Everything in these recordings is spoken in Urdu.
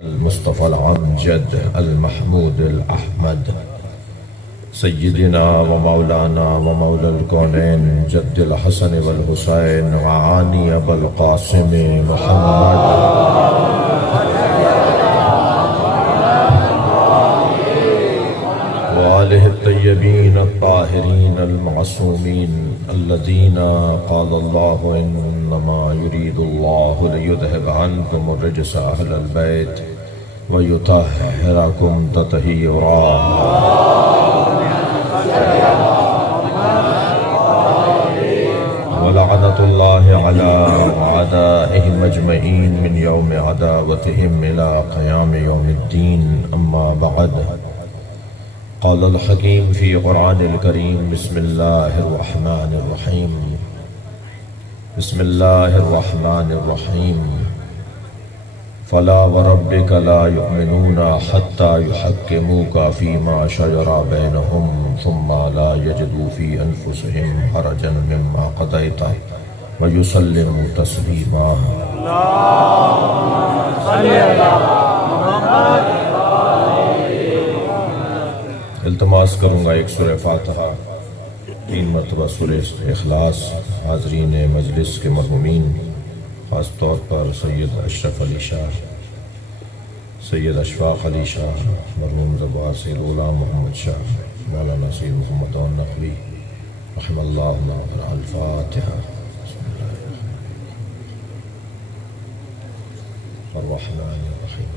المصطفى العمجد المحمود الأحمد سيدنا ومولانا ومولى الكونين جد الحسن والحسين وعاني أبا القاسم محمد وآله الطيبين الطاهرين المعصومين الذين قال الله إنما يريد الله ليذهب عنكم الرجس أهل البيت ويطهركم تطهيرا. ولعنة الله على أعدائهم أجمعين من يوم عداوتهم إلى قيام يوم الدين. أما بعد، قال الحكيم في قرآن الكريم: بسم الله الرحمن الرحيم. بسم الله الرحمن الرحيم. فلا وربك لا يؤمنون حتى يحكموك فيما شجر بينهم ثم لا يجدوا في أنفسهم حرجا مما قضيت ويسلموا تسليما. اللهم صل على محمد. التماس کروں گا ایک سورہ فاتحہ 3 مرتبہ سورہ اخلاص حاضرین مجلس کے مرحومین، خاص طور پر سید اشرف علی شاہ، سید اشفاق علی شاہ، مرحوم زبار سید غلام محمد شاہ، مولانا سید محمد نقوی رحم اللہ تعالی. الفاتحہ. الرحمن الرحیم.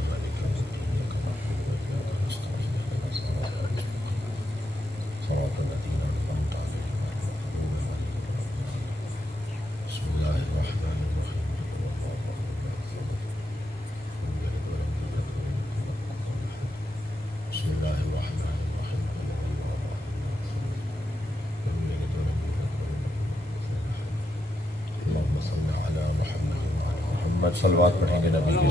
صلوات پڑھیں گے نبی کی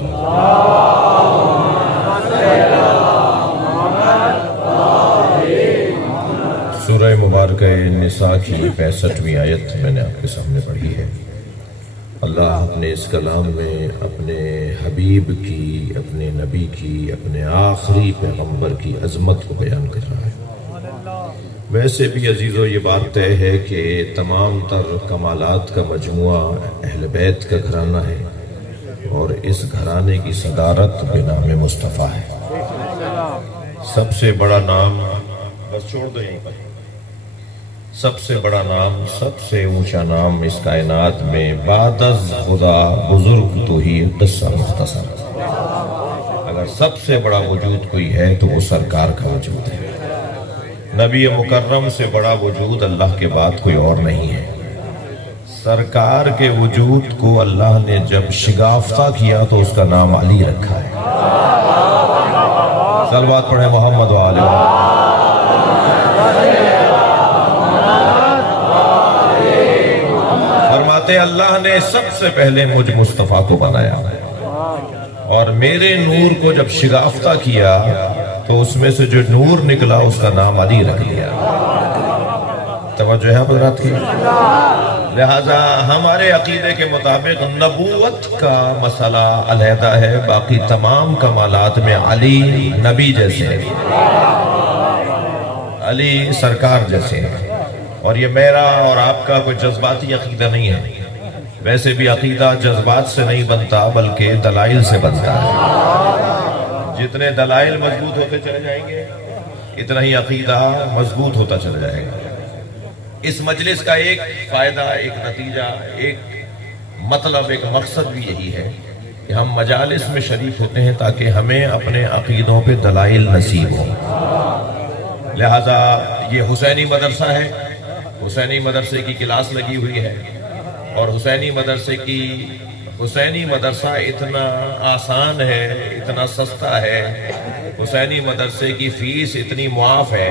سورہ مبارکہ نساء کی 65ویں آیت میں نے آپ کے سامنے پڑھی ہے. اللہ اپنے اس کلام میں اپنے حبیب کی، اپنے نبی کی، اپنے آخری پیغمبر کی عظمت کو بیان کر رہا ہے. ویسے بھی عزیزو یہ بات طے ہے کہ تمام تر کمالات کا مجموعہ اہل بیت کا گھرانہ ہے، اور اس گھرانے کی صدارت بنام مصطفیٰ ہے. سب سے بڑا نام، بس چھوڑ دو یہیں پر، سب سے بڑا نام، سب سے اونچا نام اس کائنات میں بعد از خدا بزرگ تو ہی قصہ مختصر. اگر سب سے بڑا وجود کوئی ہے تو وہ سرکار کا وجود ہے. نبی مکرم سے بڑا وجود اللہ کے بعد کوئی اور نہیں ہے. سرکار کے وجود کو اللہ نے جب شگافتہ کیا تو اس کا نام علی رکھا ہے. صلوات پڑھیں محمد و آلہ. فرماتے اللہ نے سب سے پہلے مجھ مصطفیٰ کو بنایا، اور میرے نور کو جب شگافتہ کیا تو اس میں سے جو نور نکلا اس کا نام علی رکھ لیا. توجہ ہے حضرات کی؟ لہذا ہمارے عقیدے کے مطابق نبوت کا مسئلہ علیحدہ ہے، باقی تمام کمالات میں علی نبی جیسے ہیں، علی سرکار جیسے ہیں. اور یہ میرا اور آپ کا کوئی جذباتی عقیدہ نہیں ہے. ویسے بھی عقیدہ جذبات سے نہیں بنتا بلکہ دلائل سے بنتا ہے. جتنے دلائل مضبوط ہوتے چلے جائیں گے اتنا ہی عقیدہ مضبوط ہوتا چلا جائے گا. اس مجلس کا ایک فائدہ، ایک نتیجہ، ایک مطلب، ایک مقصد بھی یہی ہے کہ ہم مجالس میں شریک ہوتے ہیں تاکہ ہمیں اپنے عقیدوں پہ دلائل نصیب ہوں. لہذا یہ حسینی مدرسہ ہے، حسینی مدرسے کی کلاس لگی ہوئی ہے، اور حسینی مدرسہ اتنا آسان ہے، اتنا سستا ہے، حسینی مدرسے کی فیس اتنی معاف ہے.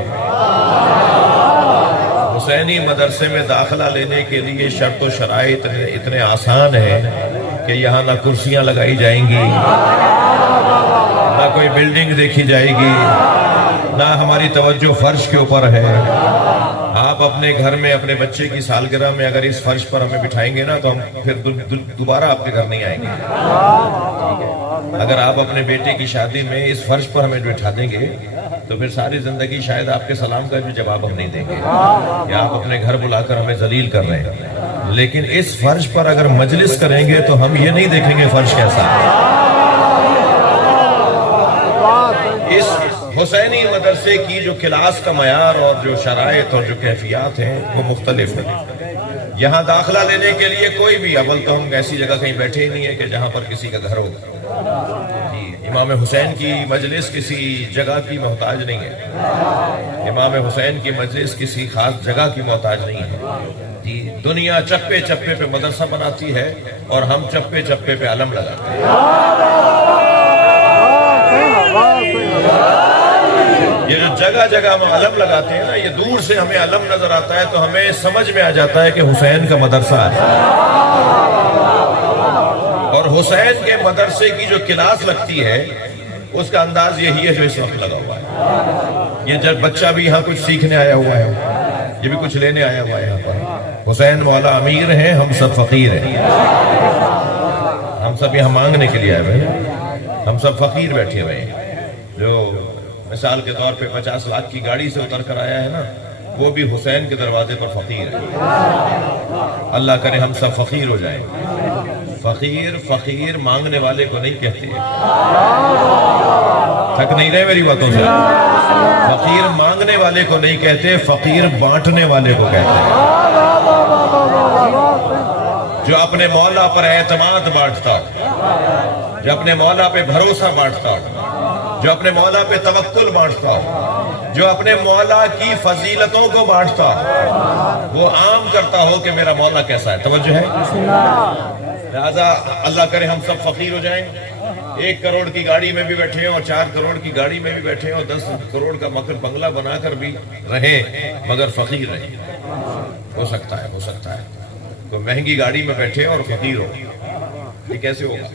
حسینی مدرسے میں داخلہ لینے کے لیے شرط و شرائط اتنے آسان ہیں کہ یہاں نہ کرسیاں لگائی جائیں گی، نہ کوئی بلڈنگ دیکھی جائے گی، نہ ہماری توجہ فرش کے اوپر ہے. آپ اپنے گھر میں اپنے بچے کی سالگرہ میں اگر اس فرش پر ہمیں بٹھائیں گے نا تو ہم پھر دوبارہ آپ کے گھر نہیں آئیں گے. اگر آپ اپنے بیٹے کی شادی میں اس فرش پر ہمیں بٹھا دیں گے تو پھر ساری زندگی شاید آپ کے سلام کا بھی جواب ہم نہیں دیں گے، یا آپ اپنے گھر بلا کر ہمیں ذلیل کر رہے ہیں، لیکن اس فرش پر اگر مجلس کریں گے تو ہم یہ نہیں دیکھیں گے فرش کیسا ہے۔ اس حسینی مدرسے کی جو کلاس کا معیار اور جو شرائط اور جو کیفیات ہیں وہ مختلف ہیں۔ یہاں داخلہ لینے کے لیے کوئی بھی، اول تو ہم ایسی جگہ کہیں بیٹھے ہی نہیں ہے کہ جہاں پر کسی کا گھر ہو۔ امام حسین کی مجلس کسی جگہ کی محتاج نہیں ہے، امام حسین کی مجلس کسی خاص جگہ کی محتاج نہیں ہے۔ دنیا چپے چپے پہ مدرسہ بناتی ہے اور ہم چپے چپے پہ علم لگاتے ہیں۔ یہ جو جگہ جگہ ہم علم لگاتے ہیں نا، یہ دور سے ہمیں علم نظر آتا ہے تو ہمیں سمجھ میں آ جاتا ہے کہ حسین کا مدرسہ ہے، اور حسین کے مدرسے کی جو کلاس لگتی ہے اس کا انداز یہی ہے جو اس وقت لگا ہوا ہے۔ یہ جب بچہ بھی یہاں کچھ سیکھنے آیا ہوا ہے، یہ بھی کچھ لینے آیا ہوا ہے یہاں پر۔ حسین مولا امیر ہیں، ہم سب فقیر ہیں، ہم سب یہاں مانگنے کے لیے آئے ہوئے ہیں، ہم سب فقیر بیٹھے ہوئے ہیں۔ جو مثال کے طور پہ 50 لاکھ کی گاڑی سے اتر کر آیا ہے نا، وہ بھی حسین کے دروازے پر فقیر ہے۔ اللہ کرے ہم سب فقیر ہو جائیں۔ فقیر فقیر مانگنے والے کو نہیں کہتے، تھک نہیں رہے میری باتوں سے؟ فقیر مانگنے والے کو نہیں کہتے، فقیر بانٹنے والے کو کہتے ہیں، جو اپنے مولا پر اعتماد بانٹتا ہو، جو اپنے مولا پہ بھروسہ بانٹتا ہو، جو اپنے مولا پہ توکل بانٹتا ہو، جو اپنے مولا کی فضیلتوں کو بانٹتا ہو، وہ عام کرتا ہو کہ میرا مولا کیسا ہے۔ توجہ ہے؟ لہذا اللہ کرے ہم سب فقیر ہو جائیں، 1 کروڑ کی گاڑی میں بھی بیٹھے ہیں اور 4 کروڑ کی گاڑی میں بھی بیٹھے ہیں اور 10 کروڑ کا بنگلہ بنا کر بھی رہیں مگر فقیر رہیں۔ ہو سکتا ہے تو مہنگی گاڑی میں بیٹھے اور فقیر ہو، یہ کیسے ہوگا؟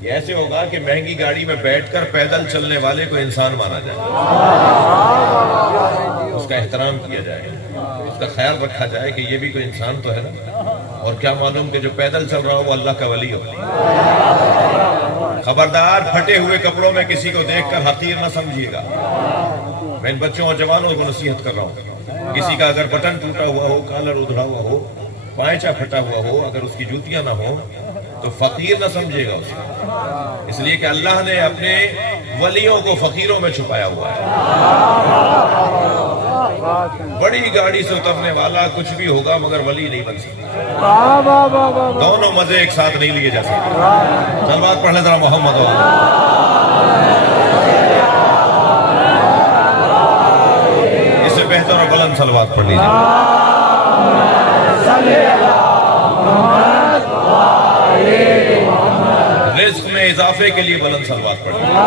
یہ ایسے ہوگا کہ مہنگی گاڑی میں بیٹھ کر پیدل چلنے والے کو انسان مانا جائے، اس کا احترام کیا جائے، اس کا خیال رکھا جائے کہ یہ بھی کوئی انسان تو ہے نا، اور کیا معلوم کہ جو پیدل چل رہا ہو وہ اللہ کا ولی ہو۔ خبردار، پھٹے ہوئے کپڑوں میں کسی کو دیکھ کر حقیر نہ سمجھیے گا۔ میں ان بچوں اور جوانوں کو نصیحت کر رہا ہوں، کسی کا اگر بٹن ٹوٹا ہوا ہو، کالر ادھڑا ہوا ہو، پائچہ پھٹا ہوا ہو، اگر اس کی جوتیاں نہ ہوں تو فقیر نہ سمجھے گا اسے، اس لیے کہ اللہ نے اپنے ولیوں کو فقیروں میں چھپایا ہوا ہے۔ بڑی گاڑی سے اترنے والا کچھ بھی ہوگا مگر ولی نہیں بن سکتا، دونوں مزے ایک ساتھ نہیں لیے جا سکتے۔ صلوات پڑھ لیں ذرا محمد۔ اس سے بہتر اور بلند صلوات پڑھ لیجیے۔ رزق میں اضافے کے لیے بلند صلوات پڑھ لیجیے۔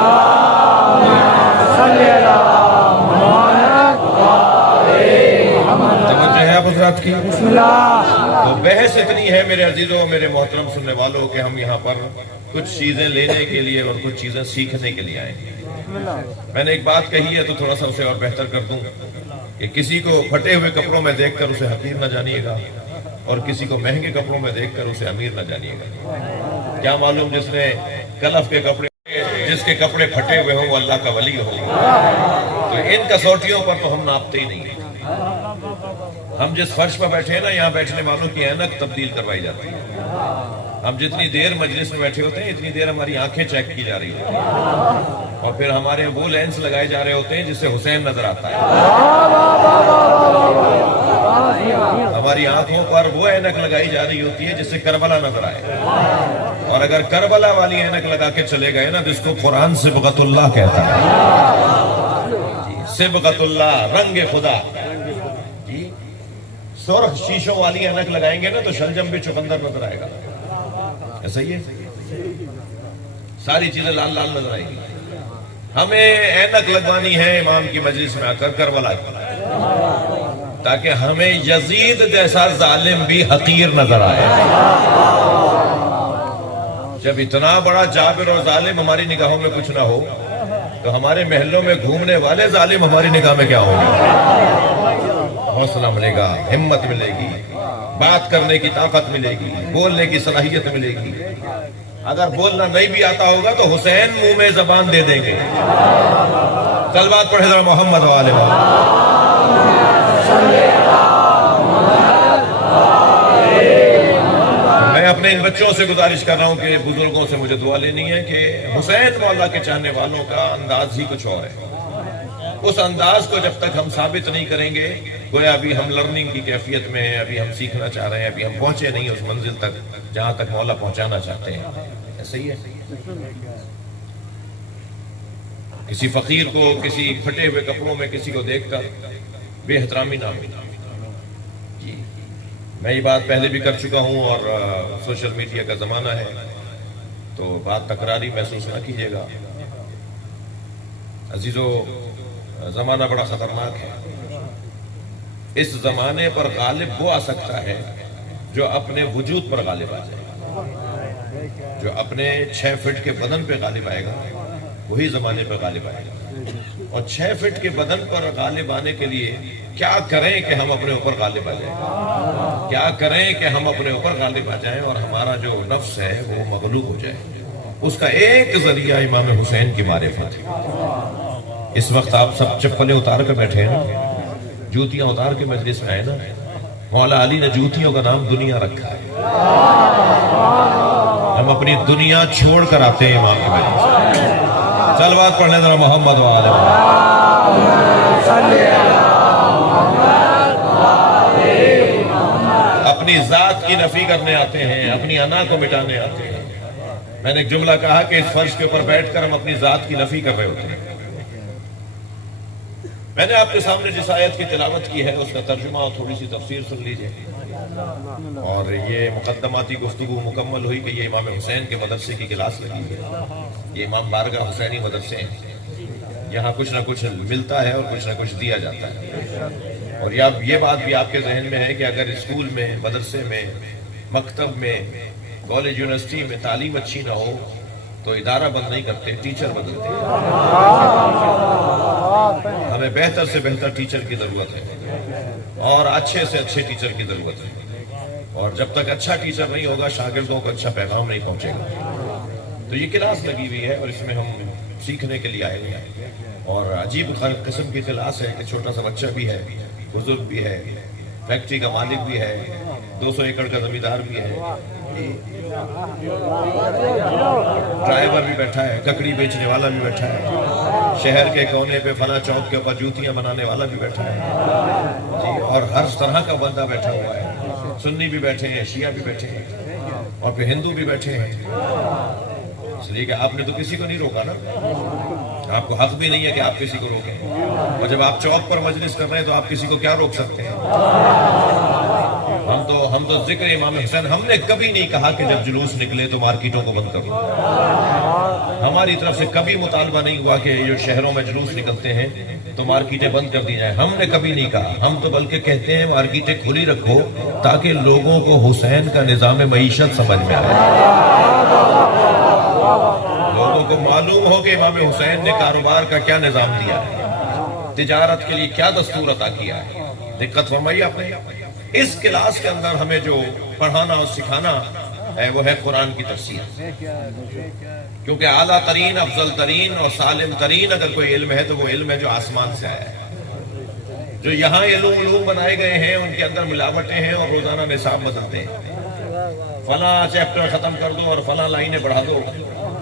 حضرات کی تو بحث اتنی ہے میرے عزیزوں، میرے محترم سننے والوں، کہ ہم یہاں پر کچھ چیزیں لینے کے لیے اور کچھ چیزیں سیکھنے کے لیے آئے ہیں۔ میں نے ایک بات کہی ہے تو تھوڑا سا اسے اور بہتر کر دوں کہ کسی کو پھٹے ہوئے کپڑوں میں دیکھ کر اسے حقیر نہ جانیے گا، اور کسی کو مہنگے کپڑوں میں دیکھ کر اسے امیر نہ جانیے گا۔ کیا معلوم جس نے کلف کے کپڑے، جس کے کپڑے پھٹے ہوئے ہوں وہ اللہ کا ولی ہو۔ تو ان کسوٹیوں پر تو ہم ناپتے ہی نہیں۔ ہم جس فرش پر بیٹھے ہیں نا، یہاں بیٹھنے والوں کی اینک تبدیل کروائی جاتی ہے۔ ہم جتنی دیر مجلس میں بیٹھے ہوتے ہیں اتنی دیر ہماری آنکھیں چیک کی جا رہی ہوتی ہیں، اور پھر ہمارے وہ لینس لگائے جا رہے ہوتے ہیں جس سے حسین نظر آتا ہے۔ ہماری آنکھوں پر وہ اینک لگائی جا رہی ہوتی ہے جس سے کربلا نظر آئے، اور اگر کربلا والی اینک لگا کے چلے گئے نا، جس کو قرآن صبغت اللہ کہتا ہے، صبغت اللہ، رنگ خدا، سرخ شیشوں والی اینک لگائیں گے نا تو شلجم بھی چقندر نظر آئے گا، ایسا ہی ہے، ساری چیزیں لال لال نظر آئیں گی۔ ہمیں اینک لگوانی ہے امام کی مجلس میں آ کر کربلا کی، تاکہ ہمیں یزید جیسا ظالم بھی حقیر نظر آئے۔ جب اتنا بڑا جابر اور ظالم ہماری نگاہوں میں کچھ نہ ہو تو ہمارے محلوں میں گھومنے والے ظالم ہماری نگاہ میں کیا ہوں گے؟ حوصلہ ملے گا، ہمت ملے گی، بات کرنے کی طاقت ملے گی، بولنے کی صلاحیت ملے گی۔ اگر بولنا نہیں بھی آتا ہوگا تو حسین منہ میں زبان دے دیں گے. صلوات پڑھے ذرا محمد و آل محمد. میں اپنے ان بچوں سے گزارش کر رہا ہوں کہ بزرگوں سے مجھے دعا لینی ہے کہ حسین مولا کے چاہنے والوں کا انداز ہی کچھ اور ہے. اس انداز کو جب تک ہم ثابت نہیں کریں گے گویا ابھی ہم لرننگ کی کیفیت میں ہیں, ابھی ہم سیکھنا چاہ رہے ہیں, ابھی ہم پہنچے نہیں اس منزل تک جہاں تک مولا پہنچانا چاہتے ہیں. ایسا ہی ہے. کسی فقیر کو کسی پھٹے ہوئے کپڑوں میں کسی کو دیکھ کر بے احترامی نہ ہو. جی میں یہ بات پہلے بھی کر چکا ہوں اور سوشل میڈیا کا زمانہ ہے تو بات تکراری محسوس نہ کیجیے گا. عزیزو, زمانہ بڑا خطرناک ہے. اس زمانے پر غالب وہ آ سکتا ہے جو اپنے وجود پر غالب آ جائے. جو اپنے 6 فٹ کے بدن پہ غالب آئے گا وہی زمانے پہ غالب آئے گا. اور 6 فٹ کے بدن پر غالب آنے کے لیے کیا کریں کہ ہم اپنے اوپر غالب آ جائیں, کیا کریں کہ ہم اپنے اوپر غالب آ جائیں اور ہمارا جو نفس ہے وہ مغلوب ہو جائے. اس کا ایک ذریعہ امام حسین کی معرفت ہے. اس وقت آپ سب چپلیں اتار کر بیٹھے ہیں نا, جوتیاں اتار کے مجلس میں آئے نا. مولا علی نے جوتیوں کا نام دنیا رکھا ہے. ہم اپنی دنیا چھوڑ کر آتے ہیں امام کے مجلس. صلوات پڑھنے ذرا محمد و آل محمد. اپنی ذات کی نفی کرنے آتے ہیں, اپنی انا کو مٹانے آتے ہیں. میں نے ایک جملہ کہا کہ اس فرش کے اوپر بیٹھ کر ہم اپنی ذات کی نفی کر رہے ہوتے ہیں. میں نے آپ کے سامنے جس آیت کی تلاوت کی ہے اس کا ترجمہ اور تھوڑی سی تفسیر سن لیجئے. اور یہ مقدماتی گفتگو مکمل ہوئی کہ یہ امام حسین کے مدرسے کی کلاس لگی ہے. یہ امام بارگاہ حسینی مدرسے ہیں. یہاں کچھ نہ کچھ ملتا ہے اور کچھ نہ کچھ دیا جاتا ہے. اور یہ بات بھی آپ کے ذہن میں ہے کہ اگر اسکول میں, مدرسے میں, مکتب میں, کالج, یونیورسٹی میں تعلیم اچھی نہ ہو تو ادارہ بند نہیں کرتے, ٹیچر بدلتے ہیں. ہمیں بہتر سے بہتر ٹیچر کی ضرورت ہے اور اچھے سے اچھے ٹیچر کی ضرورت ہے. اور جب تک اچھا ٹیچر نہیں ہوگا شاگردوں کو اچھا پیغام نہیں پہنچے گا. تو یہ کلاس لگی ہوئی ہے اور اس میں ہم سیکھنے کے لیے آئے ہوئے ہیں. اور عجیب قسم کی کلاس ہے کہ چھوٹا سا بچہ بھی ہے, بزرگ بھی ہے, فیکٹری کا مالک بھی ہے, 200 ایکڑ کا زمیندار بھی ہے, ڈرائیور بھی بیٹھا ہے, ککڑی بیچنے والا بھی بیٹھا ہے, شہر کے کونے پہ فلاں چوک کے اوپر جوتیاں بنانے والا بھی بیٹھا ہے جی, اور ہر طرح کا بندہ بیٹھا ہوا ہے. سنی بھی بیٹھے ہیں, شیعہ بھی بیٹھے ہیں اور پھر ہندو بھی بیٹھے ہیں. اس لیے کہ آپ نے تو کسی کو نہیں روکا نا, آپ کو حق بھی نہیں ہے کہ آپ کسی کو روکیں. اور جب آپ چوک پر مجلس کر رہے ہیں تو آپ کسی کو کیا روک سکتے ہیں. ہم تو ذکر امام حسین, ہم نے کبھی نہیں کہا کہ جب جلوس نکلے تو مارکیٹوں کو بند کرو. ہماری طرف سے کبھی مطالبہ نہیں ہوا کہ جو شہروں میں جلوس نکلتے ہیں تو مارکیٹیں بند کر دی جائیں. ہم نے کبھی نہیں کہا. ہم تو بلکہ کہتے ہیں مارکیٹیں کھلی رکھو تاکہ لوگوں کو حسین کا نظام معیشت سمجھ میں آئے, لوگوں کو معلوم ہو کہ امام حسین نے کاروبار کا کیا نظام دیا ہے, تجارت کے لیے کیا دستور عطا کیا ہے. دقت فرمائی آپ نے. اس کلاس کے اندر ہمیں جو پڑھانا اور سکھانا ہے وہ ہے قرآن کی تفسیر. کیونکہ اعلیٰ ترین, افضل ترین اور سالم ترین اگر کوئی علم ہے تو وہ علم ہے جو آسمان سے آیا ہے. جو یہاں علوم بنائے گئے ہیں ان کے اندر ملاوٹیں ہیں اور روزانہ نصاب بدلتے ہیں. فلاں چیپٹر ختم کر دو اور فلاں لائنیں بڑھا دو,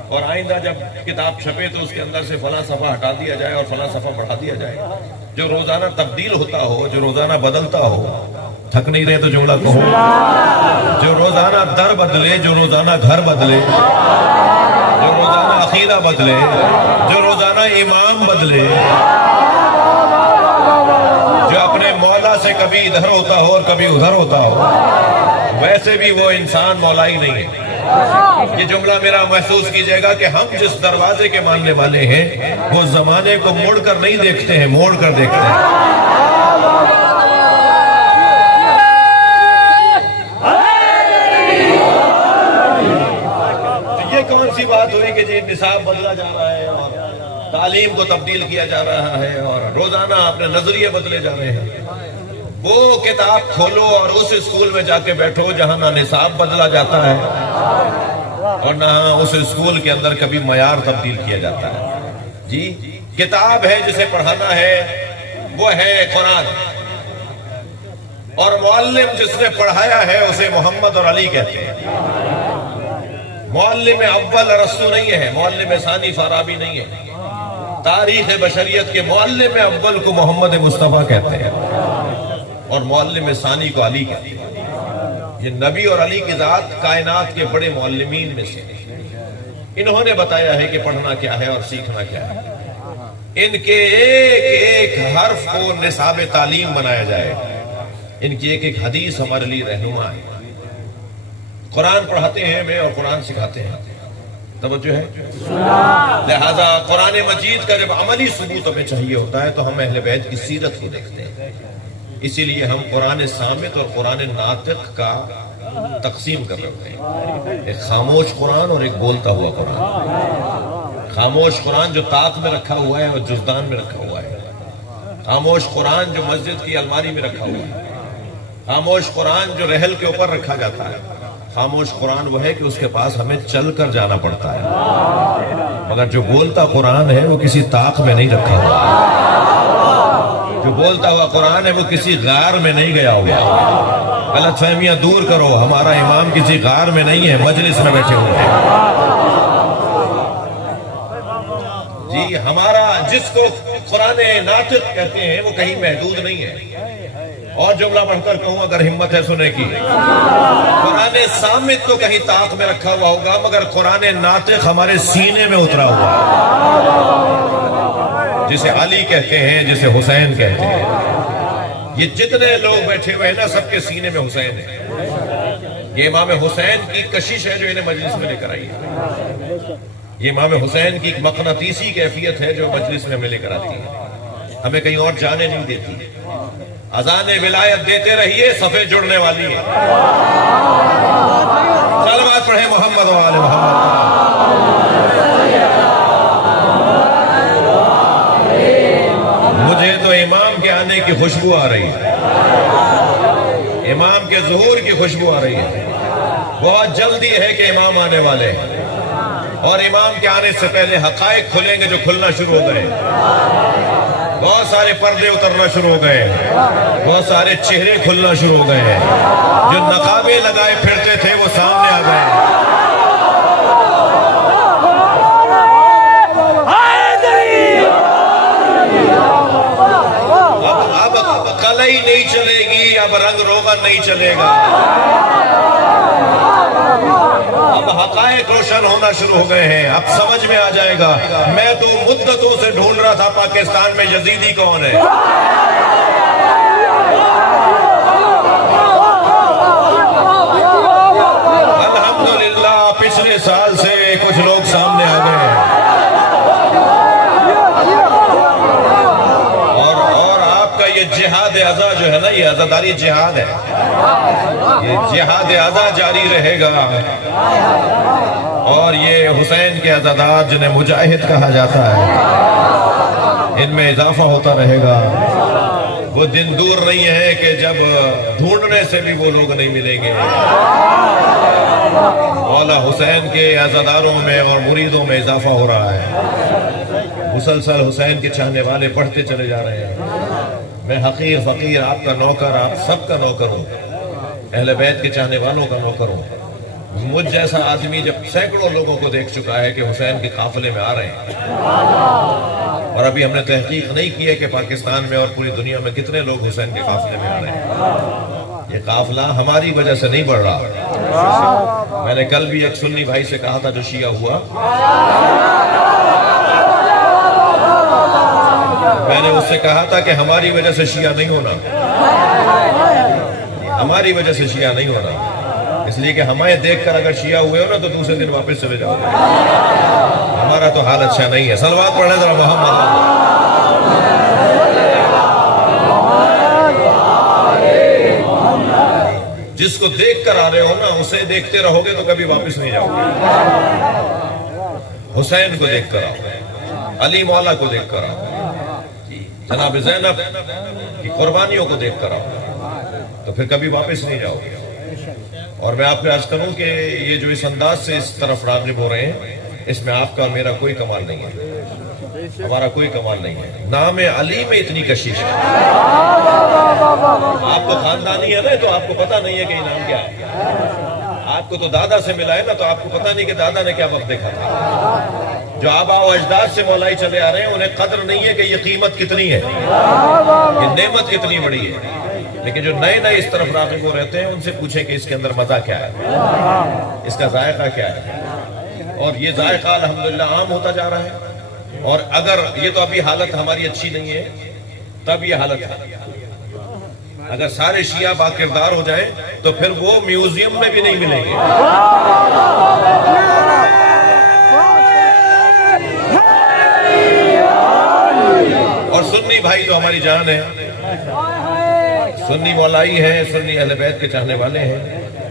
اور آئندہ جب کتاب چھپے تو اس کے اندر سے فلاں صفحہ ہٹا دیا جائے اور فلاں صفحہ بڑھا دیا جائے. جو روزانہ تبدیل ہوتا ہو, جو روزانہ بدلتا ہو, تھک نہیں رہے تو جملہ کہو, جو روزانہ در بدلے, جو روزانہ گھر بدلے, جو روزانہ عقیدہ بدلے, جو روزانہ امام بدلے, جو اپنے مولا سے کبھی ادھر ہوتا ہو اور کبھی ادھر ہوتا ہو, ویسے بھی وہ انسان مولائی نہیں ہے. یہ جملہ میرا محسوس کیجئے گا کہ ہم جس دروازے کے ماننے والے ہیں وہ زمانے کو موڑ کر نہیں دیکھتے ہیں, موڑ کر دیکھتے ہیں. یہ کون سی بات ہوئی کہ جی نصاب بدلا جا رہا ہے اور تعلیم کو تبدیل کیا جا رہا ہے اور روزانہ اپنے نظریے بدلے جا رہے ہیں. وہ کتاب کھولو اور اس اسکول میں جا کے بیٹھو جہاں نہ نصاب بدلا جاتا ہے اور نہ اس اسکول کے اندر کبھی معیار تبدیل کیا جاتا ہے. جی کتاب ہے جسے پڑھانا ہے وہ ہے قرآن، اور معلم جس نے پڑھایا ہے اسے محمد اور علی کہتے ہیں. معلم اول ارسطو نہیں ہے، معلم ثانی فارابی نہیں ہے. تاریخ بشریت کے معلم اول کو محمد مصطفیٰ کہتے ہیں اور معلم ثانی کو علی کہتے ہیں. یہ نبی اور علی کی ذات کائنات کے بڑے معلمین میں سے ہیں. انہوں نے بتایا ہے کہ پڑھنا کیا ہے اور سیکھنا کیا ہے. ان کے ایک ایک حرف کو نصاب تعلیم بنایا جائے. ان کی ایک ایک حدیث ہمارے لیے رہنما ہے. قرآن پڑھاتے ہیں ہمیں اور قرآن سکھاتے ہیں. توجہ ہے؟ لہذا قرآن مجید کا جب عملی ثبوت ہمیں چاہیے ہوتا ہے تو ہم اہل بیت کی سیرت کو دیکھتے ہیں. اسی لیے ہم قرآن صامت اور قرآن ناطق کا تقسیم کر رہے ہیں. ایک خاموش قرآن اور ایک بولتا ہوا قرآن. خاموش قرآن جو طاق میں رکھا ہوا ہے اور جزدان میں رکھا ہوا ہے. خاموش قرآن جو مسجد کی الماری میں رکھا ہوا ہے. خاموش قرآن جو رحل کے اوپر رکھا جاتا ہے. خاموش قرآن وہ ہے کہ اس کے پاس ہمیں چل کر جانا پڑتا ہے. مگر جو بولتا قرآن ہے وہ کسی طاق میں نہیں رکھا ہوا. جو بولتا ہوا قرآن ہے وہ کسی غار میں نہیں گیا ہوا. غلط فہمیاں دور کرو. ہمارا امام کسی غار میں نہیں ہے، مجلس میں بیٹھے ہوئے ہیں. جی ہمارا جس کو قرآن ناطق کہتے ہیں وہ کہیں محدود نہیں ہے. اور جملہ پڑھ کر کہوں اگر ہمت ہے سنے کی، قرآن صامت تو کہیں طاق میں رکھا ہوا ہوگا مگر قرآن ناطق ہمارے سینے میں اترا ہوا ہے. جسے علی کہتے ہیں، جسے حسین کہتے ہیں. یہ جتنے لوگ بیٹھے ہوئے ہیں نا سب کے سینے میں حسین ہے. یہ امام حسین کی کشش ہے جو انہیں مجلس میں لے کر آئی ہے. یہ امام حسین کی ایک مقناطیسی کیفیت ہے جو مجلس میں ہمیں لے کر آتی ہے. ہمیں کہیں اور جانے نہیں دیتی. اذان ولایت دیتے رہیے، صفیں جڑنے والی ہیں. صلوات پڑھیں محمد و آل محمد. مجھے تو امام کے آنے کی خوشبو آ رہی ہے. امام کے ظہور کی خوشبو آ رہی ہے. بہت جلدی ہے کہ امام آنے والے ہیں اور امام کے آنے سے پہلے حقائق کھلیں گے جو کھلنا شروع ہو گئے. بہت سارے پردے اترنا شروع ہو گئے. بہت سارے چہرے کھلنا شروع ہو گئے ہیں. جو نقابیں لگائے پھرتے تھے وہ سامنے آ گئے. اب کلئی نہیں چلے گی، اب رنگ روغن نہیں چلے گا. اب حقائق روشن ہونا شروع ہو گئے ہیں. اب سمجھ میں آ جائے گا. میں تو مدتوں سے ڈھونڈ رہا تھا پاکستان میں یزیدی کون ہے. الحمدللہ پچھلے سال سے کچھ لوگ سامنے آ گئے ہیں. اور آپ کا یہ جہاد ازا جو ہے نا، یہ عزاداری جہاد ہے. یہ جہاد ازا جاری رہے گا اور یہ حسین کے عزادار جنہیں مجاہد کہا جاتا ہے ان میں اضافہ ہوتا رہے گا. وہ دن دور نہیں ہے کہ جب ڈھونڈنے سے بھی وہ لوگ نہیں ملیں گے. مولا حسین کے عزاداروں میں اور مریدوں میں اضافہ ہو رہا ہے. مسلسل حسین کے چاہنے والے بڑھتے چلے جا رہے ہیں. میں حقیر فقیر آپ کا نوکر، آپ سب کا نوکر ہوں. اہل بیت کے چاہنے والوں کا نوکر ہوں. مجھ جیسا آدمی جب سینکڑوں لوگوں کو دیکھ چکا ہے کہ حسین کے قافلے میں آ رہے ہیں، اور ابھی ہم نے تحقیق نہیں کی ہے کہ پاکستان میں اور پوری دنیا میں کتنے لوگ حسین کے قافلے میں آ رہے ہیں. یہ قافلہ ہماری وجہ سے نہیں بڑھ رہا. میں نے کل بھی ایک سنی بھائی سے کہا تھا جو شیعہ ہوا، میں نے اس سے کہا تھا کہ ہماری وجہ سے شیعہ نہیں ہونا. ہماری وجہ سے شیعہ نہیں ہونا، اس لیے کہ ہمیں دیکھ کر اگر شیعہ ہوئے ہو نا تو دوسرے دن واپس چلے جاؤ گے. ہمارا تو حال اچھا نہیں ہے. صلوات پڑھیں ذرا محمد. جس کو دیکھ کر آ رہے ہو نا اسے دیکھتے رہو گے تو کبھی واپس نہیں جاؤ گے. حسین کو دیکھ کر آؤ، علی مولا کو دیکھ کر آؤ، جناب زینب کی قربانیوں کو دیکھ کر آؤ تو پھر کبھی واپس نہیں جاؤ گے. اور میں آپ کو عرض کروں کہ یہ جو اس انداز سے اس طرف راغب ہو رہے ہیں، اس میں آپ کا اور میرا کوئی کمال نہیں ہے، ہمارا کوئی کمال نہیں ہے۔ نام علی میں اتنی کشش ہے، آپ کو خاندانی ہے نا تو آپ کو پتہ نہیں ہے کہ انعام کیا ہے، آپ کو تو دادا سے ملا ہے نا تو آپ کو پتہ نہیں کہ دادا نے کیا وقت دیکھا تھا۔ جو آبا و اجداد سے مولائی چلے آ رہے ہیں انہیں قدر نہیں ہے کہ یہ قیمت کتنی ہے، یہ نعمت کتنی بڑی ہے۔ لیکن جو نئے نئے اس طرف راغب ہو رہتے ہیں ان سے پوچھیں کہ اس کے اندر مزہ کیا ہے، اس کا ذائقہ کیا ہے، اور یہ ذائقہ الحمدللہ عام ہوتا جا رہا ہے۔ اور اگر یہ تو ابھی حالت ہماری اچھی نہیں ہے، تب یہ حالت ہے۔ اگر سارے شیعہ با کردار ہو جائیں تو پھر وہ میوزیم میں بھی نہیں ملیں گے۔ اور سنی بھائی تو ہماری جان ہے، سنی مولائی ہیں، سنی اہل بیت کے چاہنے والے ہیں۔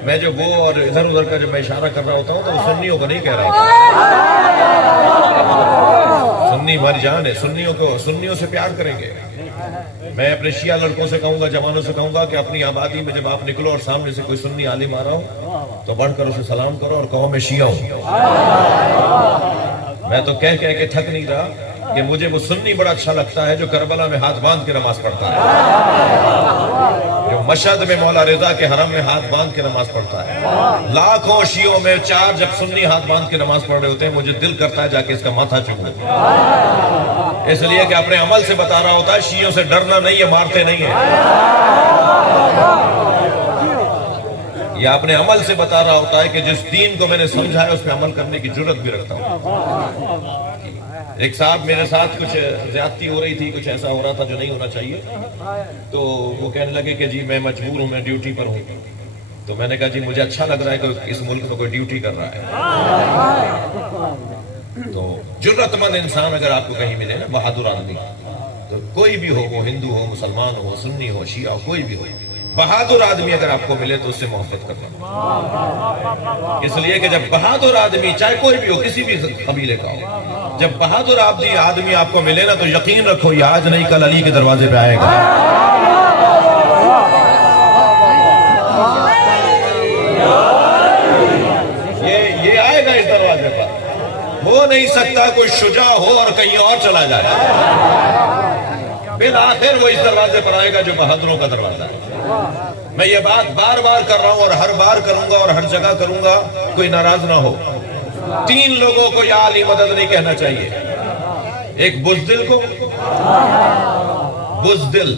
میں جو وہ اور ادھر ادھر کا جب میں اشارہ کر رہا ہوتا ہوں تو وہ سنیوں کو نہیں کہہ رہا ہوتا، سنی ہماری جان ہے، سنیوں سے پیار کریں گے۔ میں اپنے شیعہ لڑکوں سے کہوں گا، جوانوں سے کہوں گا کہ اپنی آبادی میں جب آپ نکلو اور سامنے سے کوئی سنی عالم آ رہا ہو تو بڑھ کر اسے سلام کرو اور کہو میں شیعہ ہوں۔ میں تو کہہ کے تھک نہیں رہا کہ مجھے وہ سنی بڑا اچھا لگتا ہے جو کربلا میں ہاتھ باندھ کے نماز پڑھتا ہے، جو مشہد میں مولا رضا کے حرم میں ہاتھ باندھ کے نماز پڑھتا ہے۔ لاکھوں شیعوں میں 4 جب سنی ہاتھ باندھ کے نماز پڑھ رہے ہوتے ہیں مجھے دل کرتا ہے جا کے اس کا ماتھا چوموں، اس لیے کہ اپنے عمل سے بتا رہا ہوتا ہے شیعوں سے ڈرنا نہیں ہے، مارتے نہیں ہیں، یہ اپنے عمل سے بتا رہا ہوتا ہے کہ جس دین کو میں نے سمجھا ہے اس پہ عمل کرنے کی جرت بھی رکھتا ہوں۔ ایک صاحب میرے ساتھ کچھ زیادتی ہو رہی تھی، کچھ ایسا ہو رہا تھا جو نہیں ہونا چاہیے، تو وہ کہنے لگے کہ جی میں مجبور ہوں، میں ڈیوٹی پر ہوں۔ تو میں نے کہا جی مجھے اچھا لگ رہا ہے کہ اس ملک میں کوئی ڈیوٹی کر رہا ہے۔ تو جرت مند انسان اگر آپ کو کہیں ملے نا، بہادر آدمی، تو کوئی بھی ہو، وہ ہندو ہو، مسلمان ہو، سنی ہو، شیعہ ہو، کوئی بھی ہو، بہادر آدمی اگر آپ کو ملے تو اس سے محبت کرنا، اس لیے کہ جب بہادر آدمی چاہے کوئی بھی ہو، کسی بھی قبیلے کا ہو، جب بہادر آدمی آپ کو ملے نا تو یقین رکھو یہ آج نہیں کل علی کے دروازے پہ آئے گا۔ یہ آئے گا اس دروازے پر، ہو نہیں سکتا کوئی شجاع ہو اور کہیں اور چلا جائے، بالآخر وہ اس دروازے پر آئے گا جو بہادروں کا دروازہ ہے۔ میں یہ بات بار بار کر رہا ہوں اور ہر بار کروں گا اور ہر جگہ کروں گا، کوئی ناراض نہ ہو۔ 3 لوگوں کو یا علی مدد نہیں کہنا چاہیے، ایک بزدل کو، بزدل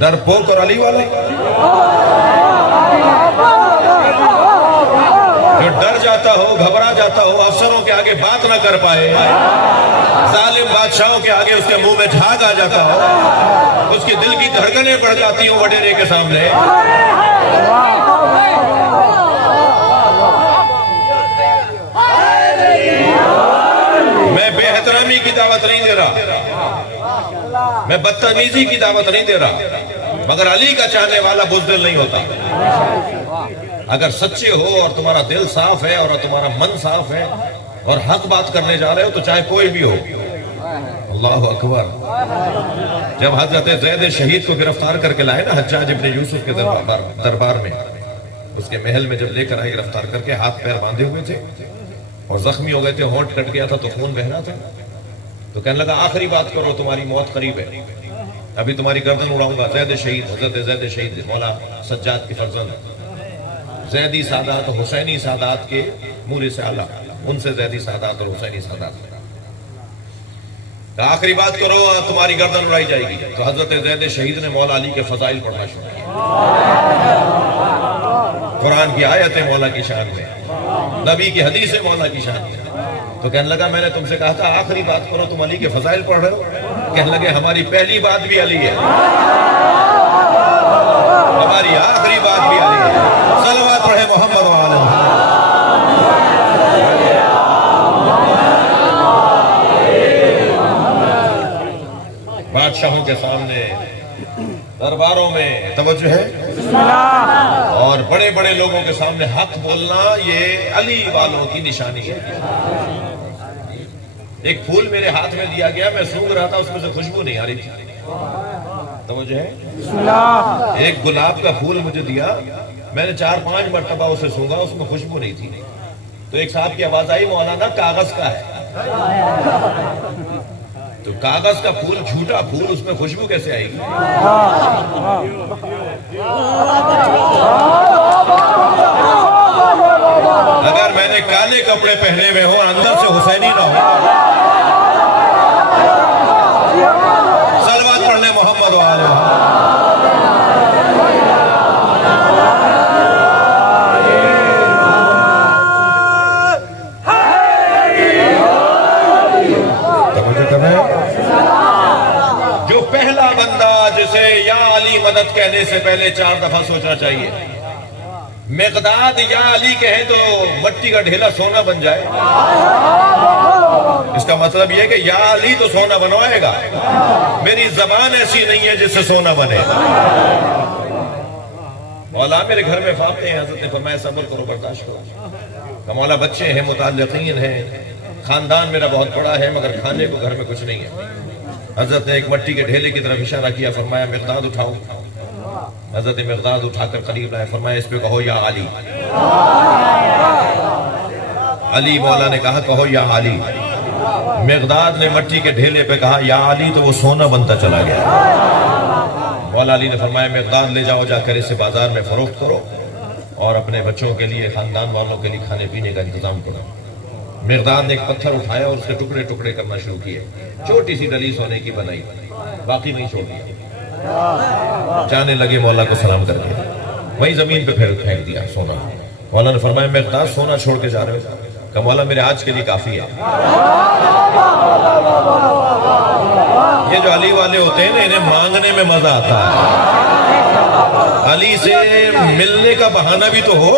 ڈرپوک اور علی والے، جو ڈر جاتا ہو، گھبرا جاتا ہو، افسروں کے آگے بات نہ کر پائے، ظالم بادشاہوں کے آگے اس کے منہ میں جھاگ آ جاتا ہو، اس کی دل کی دھڑکنیں بڑھ جاتی ہوں وڈیرے کے سامنے۔ میں بے احترامی کی دعوت نہیں دے رہا، میں بدتمیزی کی دعوت نہیں دے رہا، مگر علی کا چاہنے والا بزدل نہیں ہوتا۔ اگر سچے ہو اور تمہارا دل صاف ہے اور تمہارا من صاف ہے اور حق بات کرنے جا رہے ہو تو چاہے کوئی بھی ہو۔ اللہ اکبر۔ جب حضرت زید شہید کو گرفتار کر کے لائے نا حجاج ابن یوسف کے دربار میں، اس کے محل میں جب لے کر آئے گرفتار کر کے، ہاتھ پیر باندھے ہوئے تھے اور زخمی ہو گئے تھے، ہونٹ کٹ گیا تھا تو خون بہ رہا تھا، تو کہنے لگا آخری بات کرو، تمہاری موت قریب ہے، ابھی تمہاری گردن اڑاؤں گا۔ زید شہید، حضرت زید شہید مولا سجاد کی فرزند، زیدی سادات حسینی سادات کے مورث اعلیٰ، ان سے زیدی سادات اور حسینی سادات، آخری بات کرو تمہاری گردن اڑائی جائے گی۔ تو حضرت زید شہید نے مولا علی کے فضائل پڑھنا شروع کیا، قرآن کی آیتیں مولا کی شان میں، نبی کی حدیثیں مولا کی شان میں۔ تو کہنے لگا میں نے تم سے کہا تھا آخری بات کرو، تم علی کے فضائل پڑھ رہے ہو؟ کہنے لگے ہماری پہلی بات بھی علی ہے، ہماری آخری بات بھی علی ہے۔ صلوات پڑھے محمد وعلی بادشاہوں کے سامنے، درباروں میں توجہ ہے، اور بڑے بڑے لوگوں کے سامنے حق بولنا یہ علی والوں کی نشانی ہے۔ ایک پھول میرے ہاتھ میں دیا گیا، میں سونگھ رہا تھا، اس میں سے خوشبو نہیں آ رہی تھی، توجہ ہے؟ ایک گلاب کا پھول مجھے دیا، میں نے 4-5 مرتبہ اسے سونگا، اس میں خوشبو نہیں تھی، تو ایک صاحب کی آواز آئی مولانا کاغذ کا ہے۔ تو کاغذ کا پھول، جھوٹا پھول، اس میں خوشبو کیسے آئے گی؟ اگر میں نے کالے کپڑے پہنے ہوئے ہوں، اندر سے حسینی نہ ہو، صلوات پڑھ لیں محمد و آلہ محمد۔ جو پہلا بندہ جسے یا علی مدد کہنے سے پہلے 4 دفعہ سوچنا چاہیے، مقداد یا علی کہیں تو مٹی کا ڈھیلا سونا بن جائے، اس کا مطلب یہ کہ یا علی تو سونا بنوائے گا، میری زبان ایسی نہیں ہے جس سے سونا بنے۔ مولا میرے گھر میں فاتح ہیں، حضرت نے فرمایا صبر کرو، برداشت کرو۔ مولا بچے ہیں، متعلقین ہیں، خاندان میرا بہت بڑا ہے، مگر کھانے کو گھر میں کچھ نہیں ہے۔ حضرت نے ایک مٹی کے ڈھیلے کی طرف اشارہ کیا، فرمایا مقداد اٹھاؤ۔ حضرت مقداد اٹھا کر قریب لائے، فرمایا اس پہ کہو یا علی۔ علی مولا نے کہا کہو یا علی۔ مقداد نے مٹی کے ڈھیلے پہ کہا یا علی، تو وہ سونا بنتا چلا گیا۔ مولا علی نے فرمایا مقداد لے جاؤ، جا کر اسے بازار میں فروخت کرو اور اپنے بچوں کے لیے، خاندان والوں کے لیے کھانے پینے کا انتظام کرو۔ مقداد نے ایک پتھر اٹھایا اور اس کے ٹکڑے ٹکڑے کرنا شروع کیے، چھوٹی سی ڈلی سونے کی بنائی، باقی نہیں چھوڑ دیا۔ جانے لگے مولا کو سلام کر کے، وہی زمین پہ پھینک دیا سونا۔ مولا نے فرمایا مقداد سونا چھوڑ کے جا رہے ہو؟ کہ مولا میرے آج کے لیے کافی ہے۔ یہ جو علی والے ہوتے ہیں نا، انہیں مانگنے میں مزہ آتا ہے، علی سے ملنے کا بہانہ بھی تو ہو۔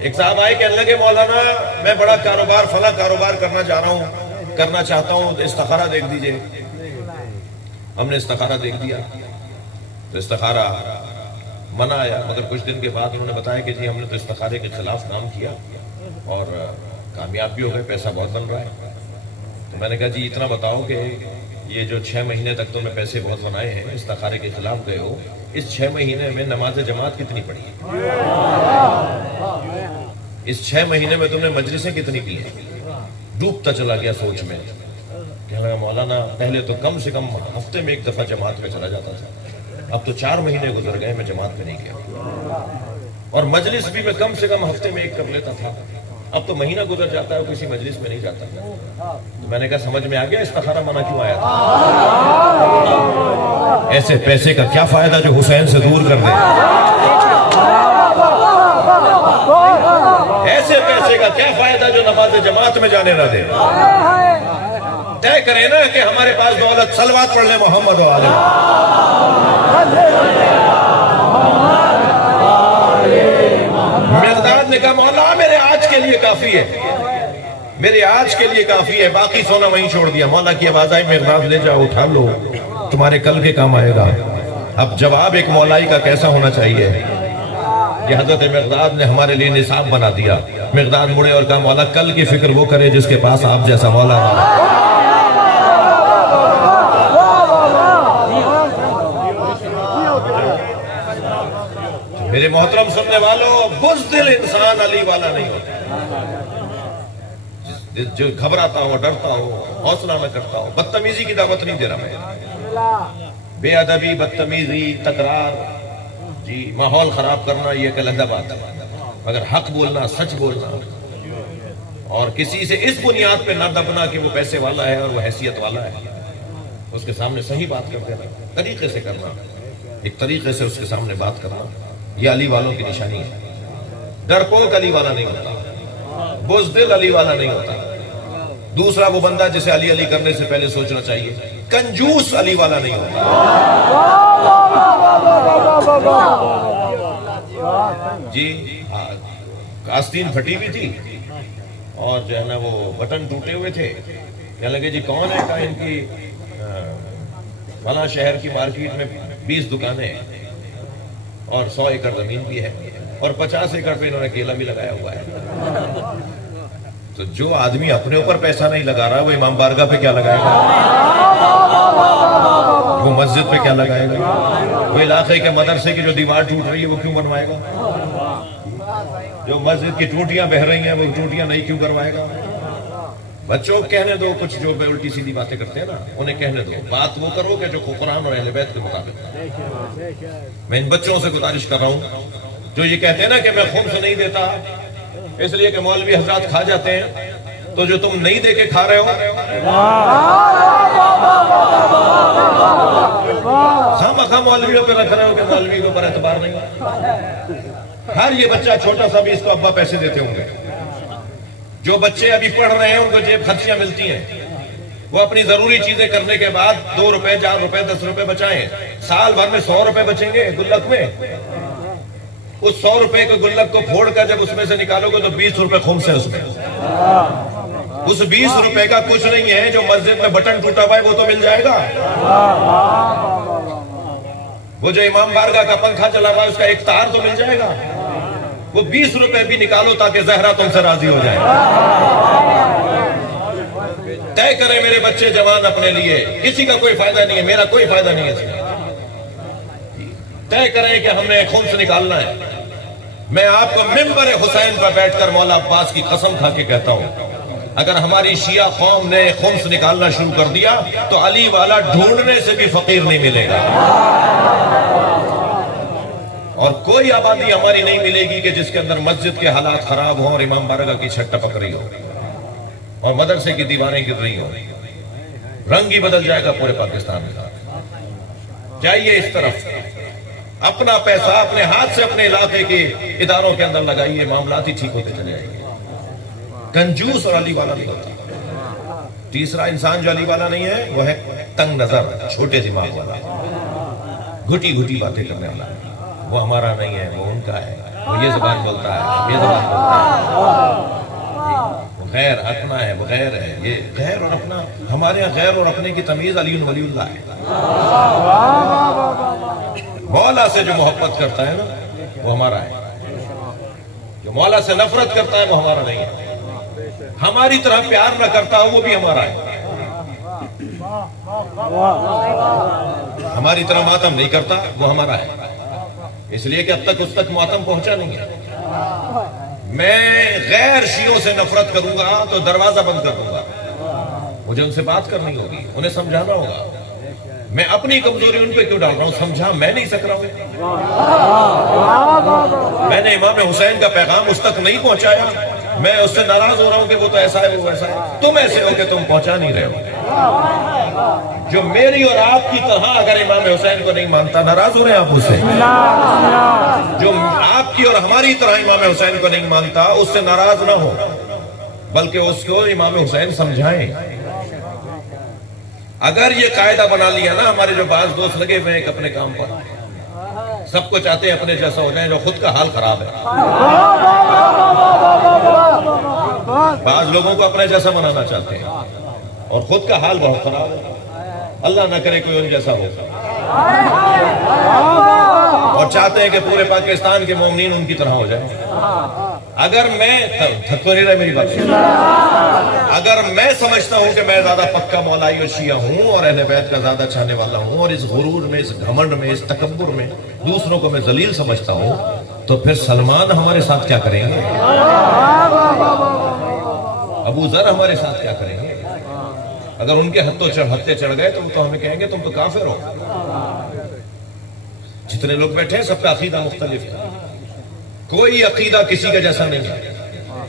ایک صاحب آئے کہنے لگے مولانا میں بڑا کاروبار، فلاں کاروبار کرنا چاہتا ہوں، تو استخارہ دیکھ دیجئے۔ ہم نے استخارہ دیکھ دیا تو استخارہ منع آیا، مگر کچھ دن کے بعد انہوں نے بتایا کہ جی ہم نے تو استخارے کے خلاف کام کیا اور کامیاب بھی ہو گئے، پیسہ بہت بن رہا ہے۔ تو میں نے کہا جی اتنا بتاؤ کہ یہ جو 6 مہینے تک تم نے پیسے بہت بنائے ہیں، استخارے کے خلاف گئے ہو، اس 6 مہینے میں نماز جماعت کتنی پڑھی ہے؟ اس 6 مہینے میں تم نے مجلسیں کتنی کی ہیں؟ ڈوبتا چلا گیا سوچ میں، کہنے لگا مولانا پہلے تو کم سے کم ہفتے میں 1 دفعہ جماعت میں چلا جاتا تھا، اب تو 4 مہینے گزر گئے میں جماعت میں نہیں گیا، اور مجلس بھی میں کم سے کم ہفتے میں 1 کر لیتا تھا، اب تو مہینہ گزر جاتا ہے اور کسی مجلس میں نہیں جاتا۔ تو میں نے کہا سمجھ میں آ گیا استخارہ منع کیوں آیا تھا۔ ایسے پیسے کا کیا فائدہ جو حسین سے دور کر دے، ایسے پیسے کا کیا فائدہ جو نماز جماعت میں جانے نہ دے۔ طے کریں نا کہ ہمارے پاس دولت، صلوات پڑھ لیں محمد و آلہ۔ مقداد نے کہا مولا میرے آج کے لیے کافی ہے، میرے آج کے لیے کافی ہے، باقی سونا وہیں چھوڑ دیا۔ مولا کی آواز آئی مقداد لے جاؤ، اٹھا لو، تمہارے کل کے کام آئے گا۔ اب جواب ایک مولائی کا کیسا ہونا چاہیے، یہ حضرت مقداد نے ہمارے لیے نصاب بنا دیا۔ مقداد مڑے اور کہا مولا کل کی فکر وہ کرے جس کے پاس آپ جیسا مولا ہے۔ میرے محترم سننے والوں، بزدل انسان علی والا نہیں ہوتا، جو گھبراتا ہو، ڈرتا ہو، حوصلہ نہ کرتا ہو۔ بدتمیزی کی دعوت نہیں دے رہا میں، بے ادبی، بدتمیزی، تکرار، جی ماحول خراب کرنا یہ ایک علیحدہ بات ہے، مگر حق بولنا، سچ بولنا، اور کسی سے اس بنیاد پہ نہ دبنا کہ وہ پیسے والا ہے اور وہ حیثیت والا ہے، اس کے سامنے صحیح بات کر دینا، طریقے سے کرنا، ایک طریقے سے اس کے سامنے بات کرنا، یہ علی والوں کی نشانی ہے۔ ڈرپوک علی والا نہیں ہوتا، بزدل علی والا نہیں ہوتا۔ دوسرا وہ بندہ جسے علی علی کرنے سے پہلے سوچنا چاہیے، کنجوس علی والا نہیں ہوتا۔ جی آستین پھٹی ہوئی تھی اور جو ہے نا وہ بٹن ٹوٹے ہوئے تھے، کہنے لگے جی کون ہے؟ کہا ان کی فلاں شہر کی مارکیٹ میں 20 دکانیں ہیں اور 100 ایکڑ زمین بھی ہے اور 50 ایکڑ پہ انہوں نے کیلا بھی لگایا ہوا ہے۔ تو جو آدمی اپنے اوپر پیسہ نہیں لگا رہا وہ امام بارگاہ پہ کیا لگائے گا؟ وہ مسجد پہ کیا لگائے گا؟ وہ علاقے کے مدرسے کی جو دیوار ٹوٹ رہی ہے وہ کیوں بنوائے گا؟ جو مسجد کی ٹوٹیاں بہ رہی ہیں وہ ٹوٹیاں نہیں کیوں کروائے گا؟ بچوں کہنے دو کچھ جو الٹی سیدھی باتیں کرتے ہیں نا، انہیں کہنے دو، بات وہ کرو کہ جو قرآن اور اہل بیت کے مطابق۔ میں ان بچوں سے گزارش کر رہا ہوں جو یہ کہتے ہیں نا کہ میں خمس نہیں دیتا اس لیے کہ مولوی حضرات کھا جاتے ہیں، تو جو تم نہیں دے کے کھا رہے ہو، خواہ مولویوں پہ رکھ رہے ہو کہ مولوی کے اوپر اعتبار نہیں۔ ہر یہ بچہ چھوٹا سا بھی اس کو ابا پیسے دیتے ہوں گے۔ جو بچے ابھی پڑھ رہے ہیں ان کو جیب خرچیاں ملتی ہیں، وہ اپنی ضروری چیزیں کرنے کے بعد 2 روپے 4 روپے 10 روپے بچائیں، سال بھر میں 100 روپے بچیں گے گلک میں۔ اس 100 روپے کے گلک کو پھوڑ کر جب اس میں سے نکالو گے تو 20 روپے خمس ہے اس میں۔ اس 20 روپے کا کچھ نہیں ہے، جو مسجد میں بٹن ٹوٹا ہوا ہے وہ تو مل جائے گا۔ وہ جو امام بارگاہ کا پنکھا چلا ہوا ہے اس کا ایک تار تو مل جائے گا۔ وہ 20 روپے بھی نکالو تاکہ زہرا تم سے راضی ہو جائے۔ طے کریں میرے بچے جوان اپنے لیے، کسی کا کوئی فائدہ نہیں ہے، میرا کوئی فائدہ نہیں ہے اس میں۔ طے کریں کہ ہم نے خمس نکالنا ہے۔ میں آپ کو منبر حسین پر بیٹھ کر مولا عباس کی قسم کھا کے کہتا ہوں، اگر ہماری شیعہ قوم نے خمس نکالنا شروع کر دیا تو علی والا ڈھونڈنے سے بھی فقیر نہیں ملے گا، اور کوئی آبادی ہماری نہیں ملے گی کہ جس کے اندر مسجد کے حالات خراب ہوں اور امام بارگاہ کی چھت ٹپک رہی ہو اور مدرسے کی دیواریں گر رہی ہوں۔ رنگ ہی بدل جائے گا پورے پاکستان کا۔ جائیے اس طرف، اپنا پیسہ اپنے ہاتھ سے اپنے علاقے کے اداروں کے اندر لگائیے، معاملات ہی ٹھیک ہوتے چلے جائیں گے۔ کنجوس اور علی والا نہیں ہوتا۔ تیسرا انسان جو علی والا نہیں ہے وہ ہے تنگ نظر، چھوٹے دماغ والا، گھٹی گھٹی باتیں کرنے والا۔ وہ ہمارا نہیں ہے، وہ ان کا ہے، وہ یہ زبان بولتا ہے، یہ زبان بولتا ہے، وہ غیر اپنا ہے، وہ غیر ہے۔ یہ غیر اور اپنا، ہمارے یہاں غیر اور اپنے کی تمیز علی ولی اللہ ہے۔ مولا سے جو محبت کرتا ہے نا وہ ہمارا ہے، جو مولا سے نفرت کرتا ہے وہ ہمارا نہیں ہے۔ ہماری طرح پیار نہ کرتا وہ بھی ہمارا ہے، ہماری طرح ماتم نہیں کرتا وہ ہمارا ہے، اس لیے کہ اب تک اس تک ماتم پہنچا نہیں ہے۔ میں غیر شیعوں سے نفرت کروں گا تو دروازہ بند کر دوں گا، مجھے ان سے بات کرنی ہوگی، انہیں سمجھانا ہوگا۔ میں اپنی کمزوری ان پہ کیوں ڈال رہا ہوں؟ سمجھا میں نہیں سک رہا ہوں، میں نے امام حسین کا پیغام اس تک نہیں پہنچایا، میں اس سے ناراض ہو رہا ہوں کہ وہ تو ایسا ہے، وہ ایسا ہے۔ تم ایسے ہو کہ تم پہنچا نہیں رہے ہو۔ جو میری اور آپ کی طرح اگر امام حسین کو نہیں مانتا، ناراض ہو رہے ہیں آپ اس سے؟ جو آپ کی اور ہماری طرح امام حسین کو نہیں مانتا اس سے ناراض نہ ہو، بلکہ اس کو امام حسین سمجھائیں۔ اگر یہ قاعدہ بنا لیا نا، ہمارے جو بعض دوست لگے ہوئے ہیں اپنے کام پر، سب کو چاہتے ہیں اپنے جیسا ہو جائیں، جو خود کا حال خراب ہے۔ بعض لوگوں کو اپنے جیسا بنانا چاہتے ہیں اور خود کا حال بہت خراب ہے۔ اللہ نہ کرے کوئی ان جیسا ہو، اور چاہتے ہیں کہ پورے پاکستان کے مومنین ان کی طرح ہو جائیں۔ اگر میں تھک نہیں رہے میری بات، اگر میں سمجھتا ہوں کہ میں زیادہ پکا مولائی اور شیعہ ہوں اور اہل بیت کا زیادہ چاہنے والا ہوں، اور اس غرور میں، اس گھمنڈ میں، اس تکبر میں دوسروں کو میں ذلیل سمجھتا ہوں، تو پھر سلمان ہمارے ساتھ کیا کریں گے؟ ابو ذر ہمارے ساتھ کیا کریں گے؟ اگر ان کے ہتھے چڑھ گئے تو ہمیں کہیں گے تم تو کافر ہو۔ جتنے لوگ بیٹھے ہیں سب کا عقیدہ مختلف ہے، کوئی عقیدہ کسی کا جیسا نہیں ہے۔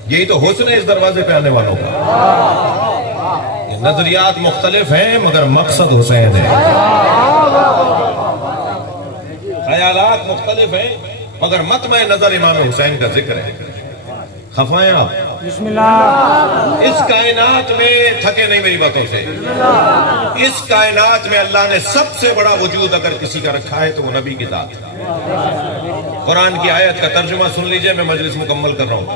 یہی تو حسن ہے اس دروازے پہ آنے والوں کا۔ نظریات مختلف ہیں مگر مقصد حسین ہے، خیالات مختلف ہیں مگر مطمع نظر امام حسین کا ذکر ہے۔ خفائیں آپ؟ بسم اللہ۔ اس کائنات میں تھکے نہیں میری باتوں سے، اس کائنات میں اللہ نے سب سے بڑا وجود اگر کسی کا رکھا ہے تو وہ نبی کی ذات ہے۔ قرآن کی آیت کا ترجمہ سن لیجئے، میں مجلس مکمل کر رہا ہوں۔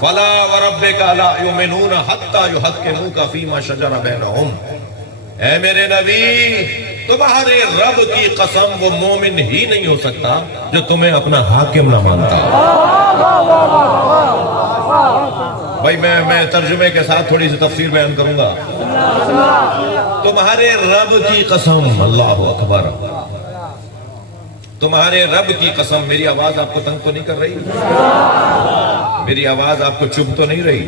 فَلَا وَرَبِّكَ لَا يُؤْمِنُونَ حَتَّى يُحَكِّمُوكَ فِي مَا شَجَرَ بَيْنَهُمْ۔ اے میرے نبی، تمہارے رب کی قسم وہ مومن ہی نہیں ہو سکتا جو تمہیں اپنا حاکم نہ مانتا۔ بھائی میں ترجمے کے ساتھ تھوڑی سی تفسیر بیان کروں گا. تمہارے رب کی قسم، اللہ اکبر، تمہارے رب کی قسم. میری آواز آپ کو تنگ تو نہیں کر رہی؟ میری آواز آپ کو چبھ تو نہیں رہی؟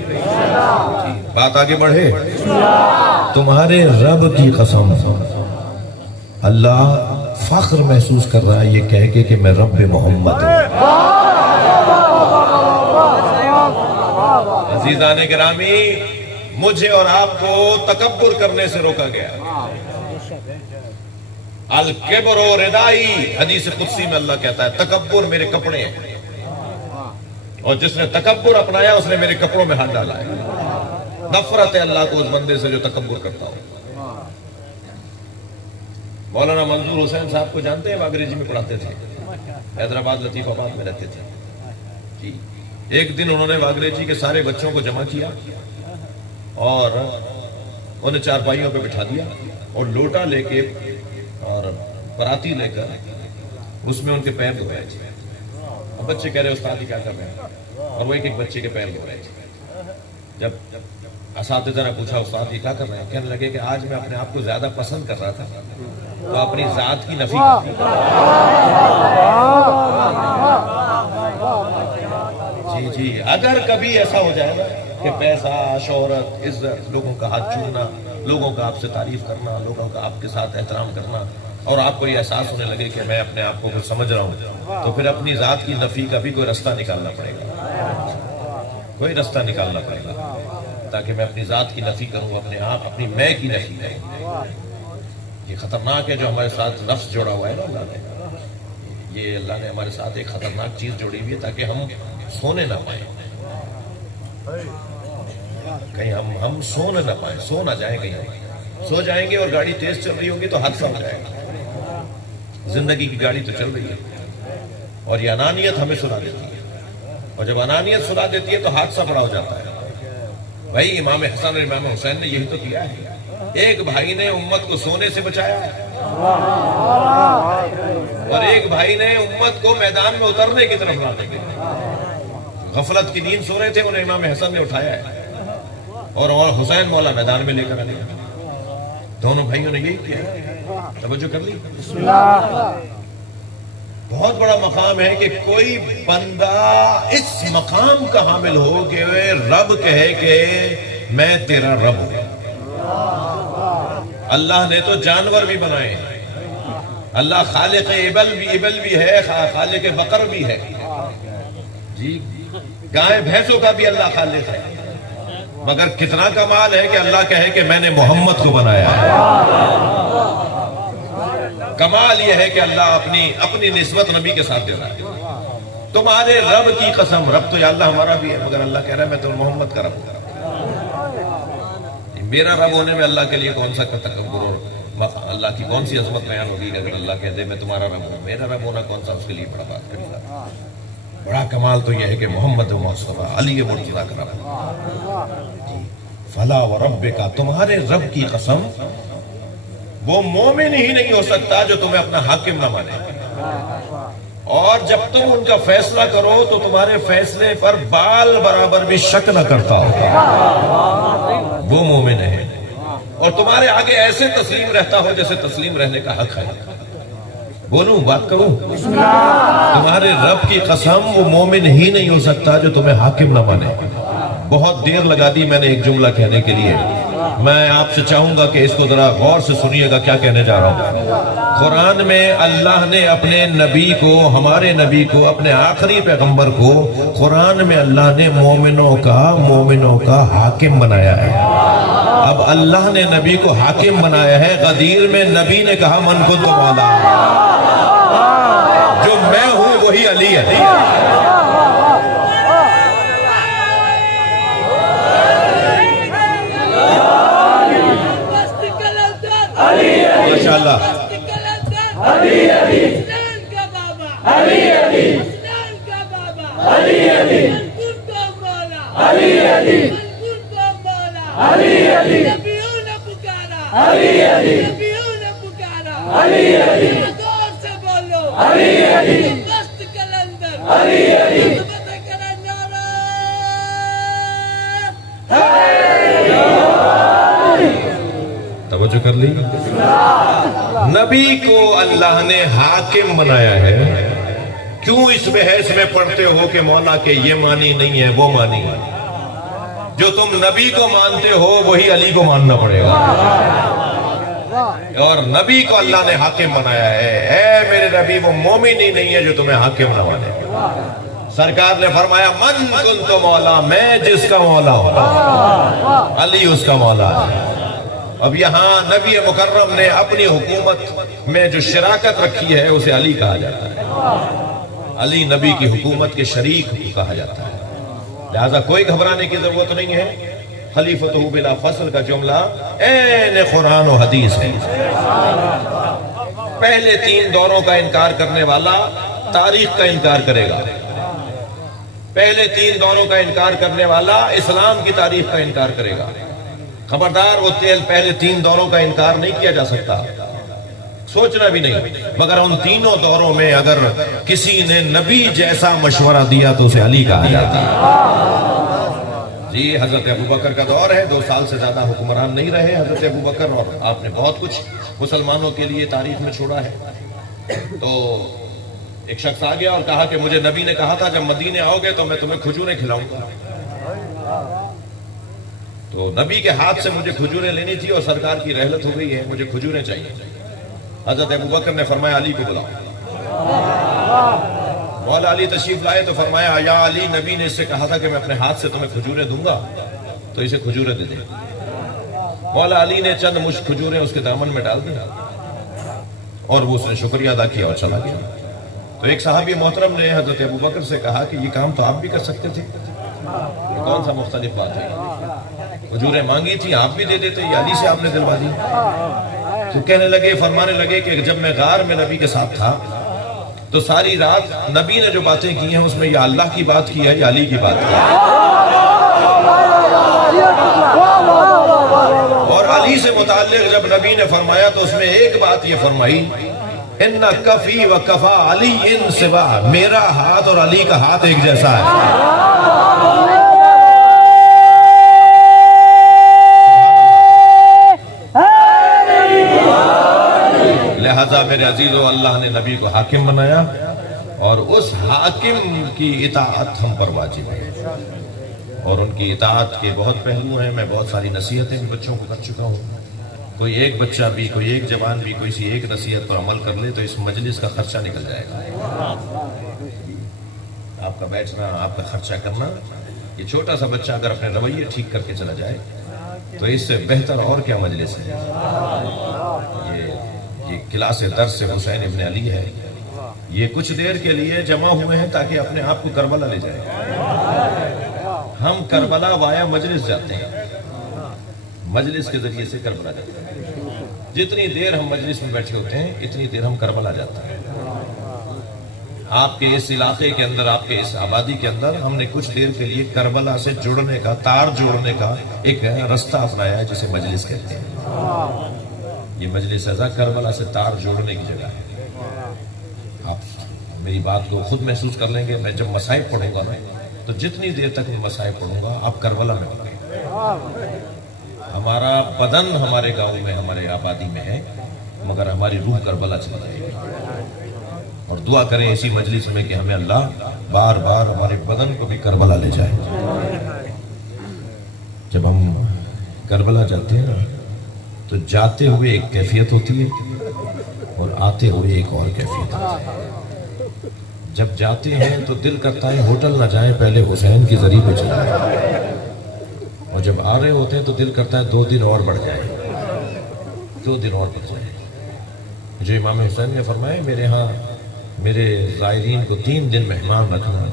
بات آگے بڑھے. تمہارے رب کی قسم، اللہ فخر محسوس کر رہا ہے یہ کہہ کے کہ میں رب محمد ہوں. عزیزان گرامی، مجھے اور آپ کو تکبر کرنے سے روکا گیا. الکبر و ردائی، حدیث قدسی میں اللہ کہتا ہے تکبر میرے کپڑے ہیں، اور جس نے تکبر اپنایا اس نے میرے کپڑوں میں ہاتھ ڈالا ہے. نفرت ہے اللہ کو اس بندے سے جو تکبر کرتا ہو. مولانا منظور حسین صاحب کو جانتے ہیں؟ وہ انگریزی میں پڑھاتے تھے، حیدرآباد لطیف آباد میں رہتے تھے جی. ایک دن انہوں نے واگریجی کے سارے بچوں کو جمع کیا اور انہیں چارپائیوں پہ بٹھا دیا اور لوٹا لے کے اور پراتی لے کر اس میں ان کے پیر دھوئے. اب بچے کہہ رہے استاد کیا کر رہے ہیں، اور وہ ایک ایک بچے کے پیر دھو رہے تھے. جب اساتذہ نے پوچھا استاد یہ کیا کر رہے ہیں، کہنے لگے کہ آج میں اپنے آپ کو زیادہ پسند کر رہا تھا تو اپنی ذات کی نفی کرتی. جی جی، اگر کبھی ایسا ہو جائے گا کہ پیسہ، شہرت، عزت، لوگوں کا ہاتھ چومنا، لوگوں کا آپ سے تعریف کرنا، لوگوں کا آپ کے ساتھ احترام کرنا، اور آپ کو یہ احساس ہونے لگے کہ میں اپنے آپ کو کچھ سمجھ رہا ہوں، تو پھر اپنی ذات کی نفی کا بھی کوئی رستہ نکالنا پڑے گا. کوئی رستہ نکالنا پڑے گا تاکہ میں اپنی ذات کی نفی کروں، اپنے آپ، اپنی میں کی نفی کروں. یہ خطرناک ہے جو ہمارے ساتھ نفس جوڑا ہوا ہے نا اللہ نے. یہ اللہ نے ہمارے ساتھ ایک خطرناک چیز جوڑی ہوئی ہے تاکہ ہم سونے نہ پائیں. کہیں ہم سو نہ پائیں، سو نہ جائیں. کہیں سو جائیں گے اور گاڑی تیز چل رہی ہوگی تو حادثہ ہو جائے گا. زندگی کی گاڑی تو چل رہی ہے اور یہ انانیت ہمیں سلا دیتی ہے، اور جب انانیت سلا دیتی ہے تو حادثہ بڑا ہو جاتا ہے. بھائی امام حسن اور امام حسین نے یہی تو کیا ہے. ایک بھائی نے امت کو سونے سے بچایا اور ایک بھائی نے امت کو میدان میں اترنے کی طرف لانے کے غفلت کی نیند سو رہے تھے، انہیں امام حسن نے اٹھایا ہے اور حسین مولا میدان میں لے کر آنے. دونوں بھائیوں نے یہی کیا. توجہ کر لی. بہت بڑا مقام ہے کہ کوئی بندہ اس مقام کا حامل ہو کہ رب کہے کہ میں تیرا رب ہوں. اللہ نے تو جانور بھی بنائے، اللہ خالق ابل بھی ہے، خالق بقر بھی ہے جی، گائے بھینسوں کا بھی اللہ خالق ہے. مگر کتنا کمال ہے کہ اللہ کہے کہ میں نے محمد کو بنایا ہے. کمال یہ ہے کہ اللہ اپنی نسبت نبی کے ساتھ دے رہا ہے. تمہارے رب کی قسم، رب تو یا اللہ ہمارا بھی ہے مگر اللہ کہہ رہا ہے میں تو محمد کا رب ہوں. میرا رب ہونے میں اللہ کے لیے کون سا تکبر اور اللہ کی کون سی عظمت بیان ہوگی اگر اللہ کہہ دے میں تمہارا رب ہوں. میرا رب ہونا کون سا اس کے لیے بڑا بات کرے گا. بڑا کمال تو یہ ہے کہ محمد مصطفیٰ علی مرتضیٰ کا رب ہے. فلا و رب کا، تمہارے رب کی قسم، وہ مومن ہی نہیں ہو سکتا جو تمہیں اپنا حاکم نہ مانے، اور جب تم ان کا فیصلہ کرو تو تمہارے فیصلے پر بال برابر بھی شک نہ کرتا ہو، وہ مومن ہے. اور تمہارے آگے ایسے تسلیم رہتا ہو جیسے تسلیم رہنے کا حق ہے. بولوں، بات کروں؟ تمہارے رب کی قسم، وہ مومن ہی نہیں ہو سکتا جو تمہیں حاکم نہ مانے. بہت دیر لگا دی میں نے ایک جملہ کہنے کے لیے. میں آپ سے چاہوں گا کہ اس کو ذرا غور سے سنیے گا کیا کہنے جا رہا ہوں. قرآن میں اللہ نے اپنے نبی کو، ہمارے نبی کو، اپنے آخری پیغمبر کو، قرآن میں اللہ نے مومنوں کا حاکم بنایا ہے. اب اللہ نے نبی کو حاکم بنایا ہے. غدیر میں نبی نے کہا من کنت مولا، جو میں ہوں وہی علی ہے. ماشاءاللہ. علی علی حسین کا بابا، علی علی حسین کا بابا، علی علی علی علی علی علی نبیوں نے پکارا، علی علی نبیوں نے پکارا، علی علی زور سے بولو، علی علی دست کلندر، علی علی توجہ کر لی؟ نبی کو اللہ نے حاکم بنایا ہے. کیوں اس بحث میں پڑھتے ہو کہ مولا کہ یہ مانی نہیں ہے وہ مانی ہے؟ جو تم نبی کو مانتے ہو وہی علی کو ماننا پڑے گا. اور نبی کو اللہ نے حاکم بنایا ہے. اے میرے نبی وہ مومن ہی نہیں ہے جو تمہیں حاکم نہ مانے. سرکار نے فرمایا من کنت مولا، میں جس کا مولا ہوں علی اس کا مولا ہے. اب یہاں نبی مکرم نے اپنی حکومت میں جو شراکت رکھی ہے اسے علی کہا جاتا ہے. علی نبی کی حکومت کے شریک کہا جاتا ہے. لہذا کوئی گھبرانے کی ضرورت نہیں ہے. خلیفتہ بلا فصل کا جملہ عین قرآن و حدیث ہے. پہلے 3 دوروں کا انکار کرنے والا تاریخ کا انکار کرے گا. پہلے 3 دوروں کا انکار کرنے والا اسلام کی تاریخ کا انکار کرے گا. خبردار وہ پہلے 3 دوروں کا انکار نہیں کیا جا سکتا، سوچنا بھی نہیں. مگر ان تینوں دوروں میں اگر کسی نے نبی جیسا مشورہ دیا تو اسے علی کہا جاتا ہے. جی حضرت ابوبکر کا دور ہے، 2 سال سے زیادہ حکمران نہیں رہے حضرت ابوبکر، اور آپ نے بہت کچھ مسلمانوں کے لیے تاریخ میں چھوڑا ہے. تو ایک شخص آ گیا اور کہا کہ مجھے نبی نے کہا تھا جب مدینے آؤ گے تو میں تمہیں کھجوریں کھلاؤں گا. تو نبی کے ہاتھ سے مجھے کھجوریں لینی تھی اور سرکار کی رحلت ہو گئی ہے، مجھے کھجوریں چاہیے. حضرت ابوبکر نے فرمایا علی کو بلاؤ. مولا علی تشریف لائے تو فرمایا یا علی، نبی نے اس سے کہا تھا کہ میں اپنے ہاتھ سے تمہیں کھجوریں دوں گا تو اسے کھجوریں دے دیں. مولا علی نے چند مشت کھجوریں اس کے دامن میں ڈال دیا اور وہ اس نے شکریہ ادا کیا اور چلا گیا. تو ایک صحابی محترم نے حضرت ابوبکر سے کہا کہ یہ کام تو آپ بھی کر سکتے تھے، یہ کون سا مختلف بات ہے؟ کھجوریں مانگی تھی آپ بھی دے دیتے، یہ علی سے آپ نے دلوا دی. تو کہنے لگے، فرمانے لگے کہ جب میں غار میں نبی کے ساتھ تھا تو ساری رات نبی نے جو باتیں کی ہیں اس میں یا اللہ کی بات کی ہے یا علی کی بات کی ہے. اور علی سے متعلق جب نبی نے فرمایا تو اس میں ایک بات یہ فرمائی، ان کفی و کفا علی ان سوا، میرا ہاتھ اور علی کا ہاتھ ایک جیسا ہے. لہذا میرے عزیزو، اللہ نے نبی کو حاکم بنایا اور اس حاکم کی اطاعت ہم پر واجب ہے. اور ان کی اطاعت کے بہت پہلو ہیں. میں بہت ساری نصیحتیں بچوں کو کر چکا ہوں. کوئی ایک بچہ بھی، کوئی ایک جوان بھی کوئی سی ایک نصیحت پر عمل کر لے تو اس مجلس کا خرچہ نکل جائے گا. آپ کا بیٹھنا، آپ کا خرچہ کرنا، یہ چھوٹا سا بچہ اگر اپنے رویے ٹھیک کر کے چلا جائے تو اس سے بہتر اور کیا مجلس ہے. یہ کلاس درس حسین ابن علی ہے. یہ کچھ دیر کے لیے جمع ہوئے ہیں تاکہ اپنے آپ کو کربلا لے جائیں. ہم کربلا وایا مجلس جاتے ہیں، مجلس کے ذریعے سے کربلا جاتے ہیں. جتنی دیر ہم مجلس میں بیٹھے ہوتے ہیں اتنی دیر ہم کربلا جاتے ہیں. آپ کے اس علاقے کے اندر، آپ کے اس آبادی کے اندر ہم نے کچھ دیر کے لیے کربلا سے جڑنے کا، تار جوڑنے کا ایک رستہ اپنایا ہے جسے مجلس کہتے ہیں. یہ مجلس ازا کربلا سے تار جوڑنے کی جگہ ہے. آپ میری بات کو خود محسوس کر لیں گے. میں جب مصائب پڑھوں گا تو جتنی دیر تک میں مصائب پڑھوں گا آپ کربلا میں ہوں گے. ہمارا بدن ہمارے گاؤں میں، ہمارے آبادی میں ہے، مگر ہماری روح کربلا چلی جائے گی. اور دعا کریں اسی مجلس میں کہ ہمیں اللہ بار بار ہمارے بدن کو بھی کربلا لے جائے. جب ہم کربلا جاتے ہیں نا تو جاتے ہوئے ایک کیفیت ہوتی ہے اور آتے ہوئے ایک اور کیفیت ہوتی ہے. جب جاتے ہیں تو دل کرتا ہے ہوٹل نہ جائیں، پہلے حسین کی ذریعے پہ چلا جائیں. اور جب آ رہے ہوتے ہیں تو دل کرتا ہے 2 دن اور بڑھ جائیں، 2 دن اور بڑھ جائیں. جو امام حسین نے فرمایا میرے ہاں میرے زائرین کو 3 دن مہمان رکھنا.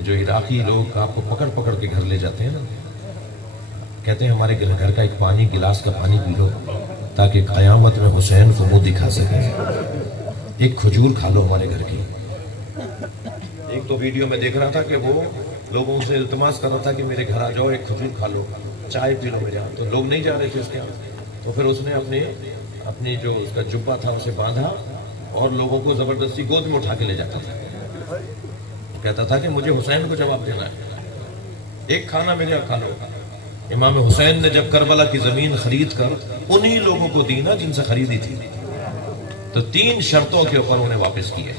جو عراقی لوگ آپ کو پکڑ پکڑ کے گھر لے جاتے ہیں نا، کہتے ہیں ہمارے گھر کا ایک گلاس کا پانی پی لو تاکہ قیامت میں حسین کو منہ دکھا سکیں. ایک کھجور کھا لو ہمارے گھر کی. ایک تو ویڈیو میں دیکھ رہا تھا کہ وہ لوگوں سے التماس کر رہا تھا کہ میرے گھر آ جاؤ، ایک کھجور کھا لو، چائے پی لو میرے یہاں. تو لوگ نہیں جا رہے تھے اس کے یہاں. تو پھر اس نے اپنی جو اس کا جبہ تھا اسے باندھا اور لوگوں کو زبردستی گود میں اٹھا کے لے جاتا تھا. کہتا تھا کہ مجھے حسین کو جواب دینا ہے، ایک کھانا میرے یہاں کھا لو. امام حسین نے جب کربلا کی زمین خرید کر انہی لوگوں کو دی نا جن سے خریدی تھی. تو 3 شرطوں کے اوپر انہیں واپس کیے.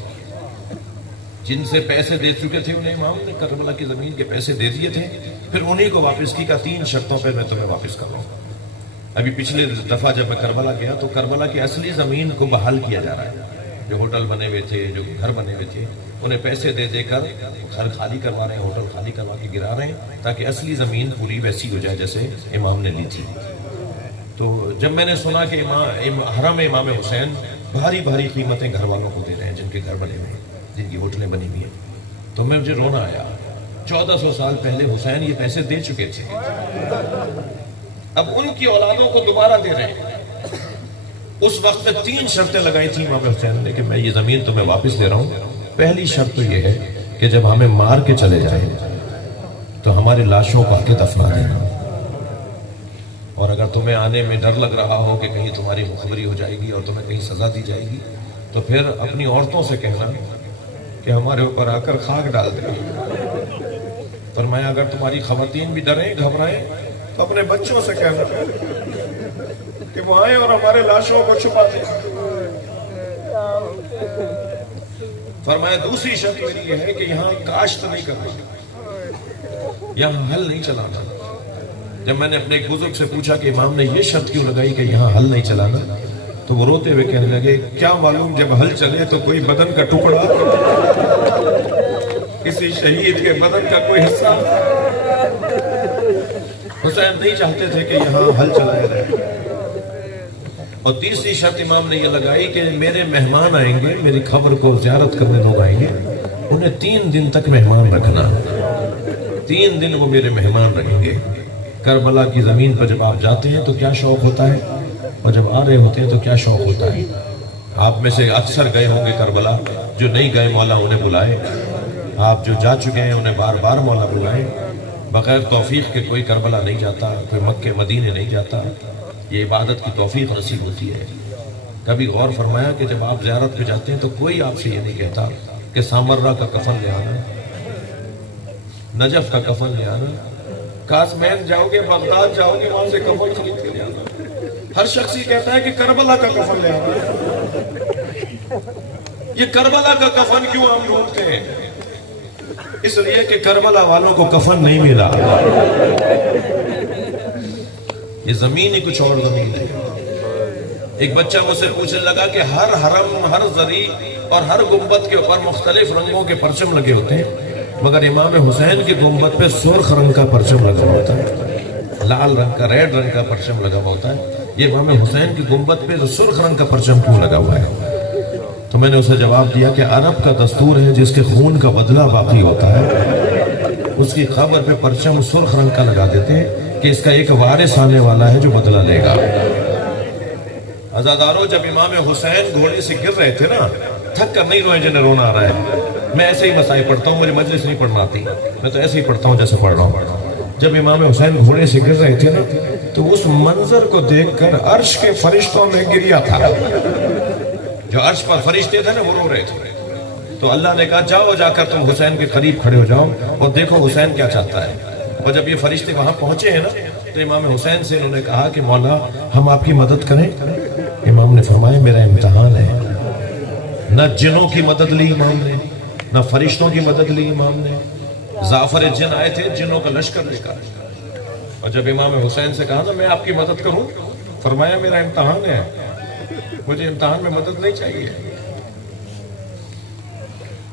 جن سے پیسے دے چکے تھے انہیں امام نے کربلا کی زمین کے پیسے دے دیے تھے، پھر انہی کو واپس کی. کا 3 شرطوں پہ میں تمہیں واپس کر رہا ہوں. ابھی پچھلے دفعہ جب میں کربلا گیا تو کربلا کی اصلی زمین کو بحال کیا جا رہا ہے. جو ہوٹل بنے ہوئے تھے، جو گھر بنے ہوئے تھے، انہیں پیسے دے دے کر گھر خالی کروا رہے ہیں، ہوٹل خالی کروا کے گرا رہے ہیں، تاکہ اصلی زمین پوری ویسی ہو جائے جیسے امام نے لی تھی. تو جب میں نے سنا کہ حرم امام حسین بھاری بھاری قیمتیں گھر والوں کو دے رہے ہیں، جن کے گھر بنے ہوئے ہیں، جن کی ہوٹلیں بنی ہوئی ہیں، تو مجھے رونا آیا. 1400 سال پہلے حسین یہ پیسے دے چکے تھے، اب ان کی اولادوں کو دوبارہ دے رہے ہیں. اس وقت میں 3 شرطیں لگائی تھی امام حسین نے کہ میں یہ زمین تمہیں واپس لے رہا ہوں. پہلی شرط تو یہ ہے کہ جب ہمیں مار کے چلے جائیں تو ہماری لاشوں کو آ کے دفنا دینا، اور اگر تمہیں آنے میں ڈر لگ رہا ہو کہ کہیں تمہاری مخبری ہو جائے گی اور تمہیں کہیں سزا دی جائے گی، تو پھر اپنی عورتوں سے کہنا کہ ہمارے اوپر آ کر خاک ڈال دیں. فرمایا اگر تمہاری خواتین بھی ڈریں گھبرائیں تو اپنے بچوں سے کہنا کہ وہ آئیں اور ہمارے لاشوں کو چھپا دیں. فرمایا دوسری شرط میری یہ ہے کہ یہاں کاشت نہیں کرنا، یہاں حل نہیں چلانا. جب میں نے اپنے ایک بزرگ سے پوچھا کہ امام نے یہ شرط کیوں لگائی کہ یہاں حل نہیں چلانا، تو وہ روتے ہوئے کہنے لگے کیا معلوم جب حل چلے تو کوئی بدن کا ٹکڑا، کسی شہید کے بدن کا کوئی حصہ. حسین نہیں چاہتے تھے کہ یہاں حل چلایا جائے. اور تیسری شرط امام نے یہ لگائی کہ میرے مہمان آئیں گے، میری قبر کو زیارت کرنے لوگ آئیں گے، انہیں 3 دن تک مہمان رکھنا. 3 دن وہ میرے مہمان رہیں گے. کربلا کی زمین پر جب آپ جاتے ہیں تو کیا شوق ہوتا ہے، اور جب آ رہے ہوتے ہیں تو کیا شوق ہوتا ہے. آپ میں سے اکثر گئے ہوں گے کربلا، جو نہیں گئے مولا انہیں بلائے. آپ جو جا چکے ہیں انہیں بار بار مولا بلائے. بغیر توفیق کے کوئی کربلا نہیں جاتا، کوئی مکہ مدینے نہیں جاتا. یہ عبادت کی توفیق نصیب ہوتی ہے. کبھی غور فرمایا کہ جب آپ زیارت پہ جاتے ہیں تو کوئی آپ سے یہ نہیں کہتا کہ سامرہ کا کفن لے آنا، نجف کا کفن لے آنا، کاسمین جاؤ گے، بغداد جاؤ گے، وہاں سے کفن خرید کے لے آنا. ہر شخص یہ کہتا ہے کہ کربلا کا کفن لے آنا. یہ کربلا کا کفن کیوں ہم ڈھونڈتے ہیں؟ اس لیے کہ کربلا والوں کو کفن نہیں ملا. یہ زمین ہی کچھ اور زمین ہے. ایک بچہ مجھ سے پوچھنے لگا کہ ہر حرم، ہر زری اور ہر گنبد کے اوپر مختلف رنگوں کے پرچم لگے ہوتے ہیں، مگر امام حسین کی گنبد پہ سرخ رنگ کا پرچم لگا ہوتا ہے، لال رنگ کا، ریڈ رنگ کا پرچم لگا ہوتا ہے. یہ امام حسین کی گنبد پہ سرخ رنگ کا پرچم کیوں لگا ہوا ہے؟ تو میں نے اسے جواب دیا کہ عرب کا دستور ہے جس کے خون کا بدلہ باقی ہوتا ہے، اس کی قبر پہ پرچم سرخ رنگ کا لگا دیتے ہیں کہ اس کا ایک وارث آنے والا ہے جو بدلہ لے گا. عزادارو، جب امام حسین گھوڑے سے گر رہے تھے نا، تھک کر نہیں روئے جنہیں رونا آ رہا ہے. میں ایسے ہی مسائل پڑھتا ہوں، مجھے مجلس نہیں پڑھنا آتی، میں تو ایسے ہی پڑھتا ہوں جیسے پڑھ رہا ہوں. جب امام حسین گھوڑے سے گر رہے تھے نا، تو اس منظر کو دیکھ کر عرش کے فرشتوں میں گریا تھا. جو عرش پر فرشتے تھے نا وہ رو رہے تھے. تو اللہ نے کہا جاؤ، جا کر تم حسین کے قریب کھڑے ہو جاؤ اور دیکھو حسین کیا چاہتا ہے. اور جب یہ فرشتے وہاں پہنچے ہیں نا، تو امام حسین سے انہوں نے کہا کہ مولا ہم آپ کی مدد کریں. امام نے فرمایا میرا امتحان ہے. نہ جنوں کی مدد لی امام نے، نہ فرشتوں کی مدد لی امام نے. زعفر جن آئے تھے جنوں کا لشکر لے کر، اور جب امام حسین سے کہا نا میں آپ کی مدد کروں، فرمایا میرا امتحان ہے، مجھے امتحان میں مدد نہیں چاہیے.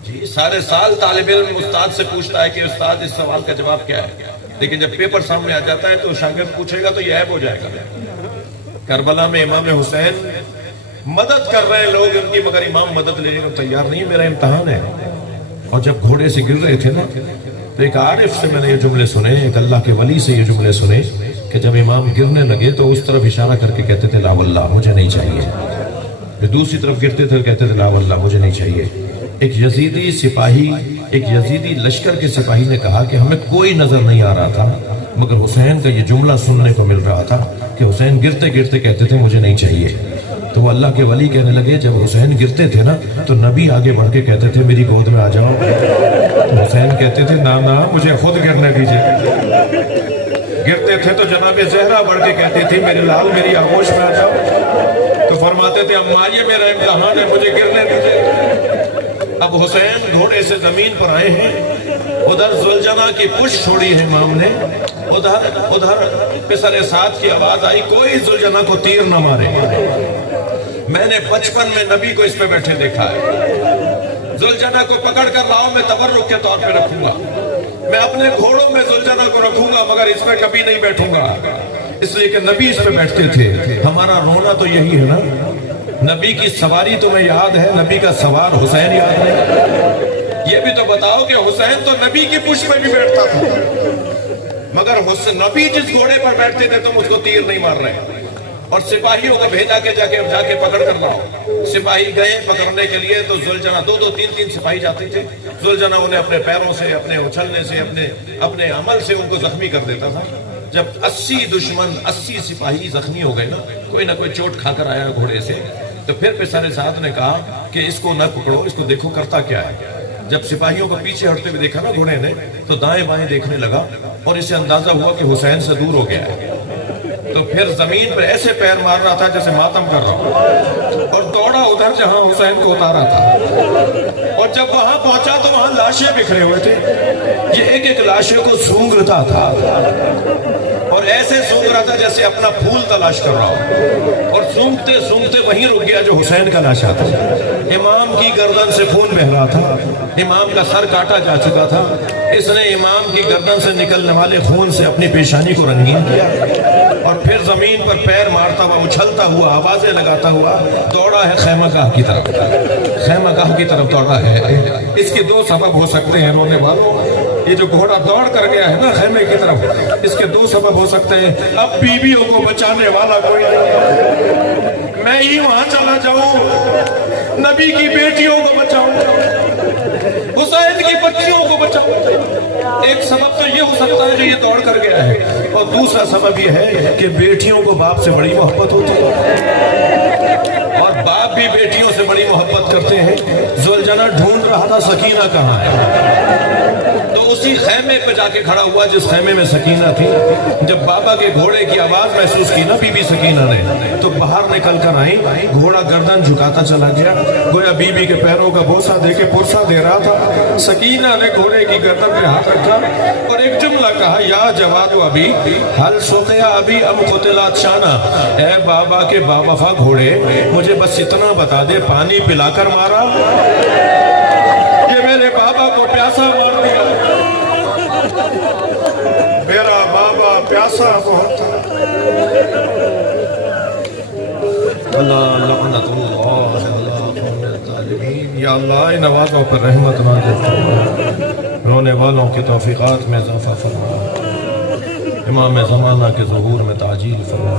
جی سارے سال طالب علم استاد سے پوچھتا ہے کہ استاد اس سوال کا جواب کیا ہے، لیکن جب پیپر سامنے آ جاتا ہے تو شاگرد پوچھے گا تو یہ عیب ہو جائے گا. کربلا میں امام حسین مدد کر رہے ہیں لوگ ان کی، مگر امام مدد لینے کو تیار نہیں. میرا امتحان ہے. اور جب گھوڑے سے گر رہے تھے نا، تو ایک عارف سے میں نے یہ جملے سنے، ایک اللہ کے ولی سے یہ جملے سنے کہ جب امام گرنے لگے تو اس طرف اشارہ کر کے کہتے تھے لا واللہ مجھے نہیں چاہیے. پھر دوسری طرف گرتے تھے کہتے تھے لا واللہ مجھے نہیں چاہیے. ایک یزیدی سپاہی، ایک یزیدی لشکر کے سپاہی نے کہا کہ ہمیں کوئی نظر نہیں آ رہا تھا، مگر حسین کا یہ جملہ سننے کو مل رہا تھا کہ حسین گرتے گرتے کہتے تھے مجھے نہیں چاہیے. تو وہ اللہ کے ولی کہنے لگے جب حسین گرتے تھے نا تو نبی آگے بڑھ کے کہتے تھے میری گود میں آ جاؤ. تو حسین کہتے تھے نا نا مجھے خود گرنے دیجئے. گرتے تھے تو جناب زہرا بڑھ کے کہتی تھی میرے لال میری آغوش میں آ جاؤ، تو فرماتے تھے اماں یہ میرا امتحان ہے، مجھے گرنے دیجیے۔ اب حسین گھوڑے سے زمین پر آئے ہیں، ادھر زلجنا کی پشت چھوڑی ہے امام نے، ادھر پسر سعد کی آواز آئی کوئی زلجنا کو تیر نہ مارے۔ میں نے بچپن میں نبی کو اس پہ بیٹھے دیکھا ہے، زلجنا کو پکڑ کر لاؤ میں تبرک کے طور پہ رکھوں گا، میں اپنے گھوڑوں میں زلجنا کو رکھوں گا مگر اس پہ کبھی نہیں بیٹھوں گا، اس لیے کہ نبی اس پہ بیٹھتے تھے۔ ہمارا رونا تو یہی ہے نا، نبی کی سواری تمہیں یاد ہے، نبی کا سوار حسین یاد نہیں؟ یہ بھی تو بتاؤ کہ حسین تو نبی کی پشت پہ بھی بیٹھتا تھا، مگر نبی جس گھوڑے پر بیٹھتے تھے تم اس کو تیر نہیں مار رہے، اور سپاہیوں کو بھیجا کہ جا کے پکڑ کر لاؤ۔ سپاہی گئے پکڑنے کے لیے تو زلجنا دو تین سپاہی جاتے تھے، زلجنا انہیں اپنے پیروں سے، اپنے اچھلنے سے، اپنے عمل سے ان کو زخمی کر دیتا تھا۔ جب 80 دشمن 80 سپاہی زخمی ہو گئے نا، کوئی نہ کوئی چوٹ کھا کر آیا گھوڑے سے، تو پھر پسر سعد نے کہا کہ اس کو نہ پکڑو، اس کو دیکھو کرتا کیا ہے۔ جب سپاہیوں کو پیچھے ہٹتے ہوئے دیکھا نا گھوڑے نے، تو دائیں بائیں دیکھنے لگا اور اسے اندازہ ہوا کہ حسین سے دور ہو گیا ہے، تو پھر زمین پر ایسے پیر مار رہا تھا جیسے ماتم کر رہا ہوں، اور دوڑا ادھر جہاں حسین کو اتارا تھا، اور جب وہاں پہنچا تو وہاں لاشیں بکھرے ہوئے تھے، یہ ایک لاشیں کو سونگتا تھا، اور ایسے سونگ رہا تھا جیسے اپنا پھول تلاش کر رہا ہو، اور سونگتے سونگتے وہیں رک گیا جو حسین کا لاشا تھا۔ امام کی گردن سے خون بہہ رہا تھا، امام کا سر کاٹا جا چکا تھا، اس نے امام کی گردن سے نکلنے والے خون سے اپنی پیشانی کو رنگین کیا، اور پھر زمین پر پیر مارتا ہوا، اچھلتا ہوا، آوازیں لگاتا ہوا دوڑا ہے خیمہ گاہ کی طرف، خیمہ گاہ کی طرف دوڑا ہے۔ اس کے دو سبب ہو سکتے ہیں رونے والوں، یہ جو گھوڑا دوڑ کر گیا ہے نا خیمے کی طرف، اس کے دو سبب ہو سکتے ہیں۔ اب بیویوں کو بچانے والا کوئی نہیں ہے، میں ہی وہاں چلا جاؤں، نبی کی بیٹیوں کو بچاؤں، حسین کی بچیوں کو بچاؤں۔ ایک سبب تو یہ ہو سکتا ہے جو یہ دوڑ کر گیا ہے، اور دوسرا سبب یہ ہے کہ بیٹیوں کو باپ سے بڑی محبت ہوتی ہے، اور باپ بھی بیٹیوں سے بڑی محبت کرتے ہیں۔ زلجنا ڈھونڈ رہا تھا سکینہ کہاں ہے، تو اسی خیمے پہ جا کے کھڑا ہوا جس خیمے میں سکینہ تھی۔ جب بابا کے گھوڑے کی آواز محسوس کی نا بی بی سکینہ نے، تو باہر نکل کر آئی، گھوڑا گردن جھکاتا چلا گیا، گویا بی بی کے پیروں کا بوسہ دے کے پرسہ دے رہا تھا۔ سکینہ نے گھوڑے کی گردن پہ ہاتھ رکھا اور ایک جملہ کہا، یا جواد ابی حل سقیا ابی ام قتلت شانہ، اے بابا کے باوفا گھوڑے مجھے بس اتنا بتا دے پانی پلا کر مارا، یہ میرے بابا کو پیاسا مار دیا، میرا بابا پیاسا بہت تھا۔ اللہ لعنت اللہ علی قوم الظالمین۔ یا اللہ ان نوازوں پر رحمت نازل فرما، رونے والوں کی توفیقات میں اضافہ فرما، امام زمانہ کے ظہور میں تعجیل فرما۔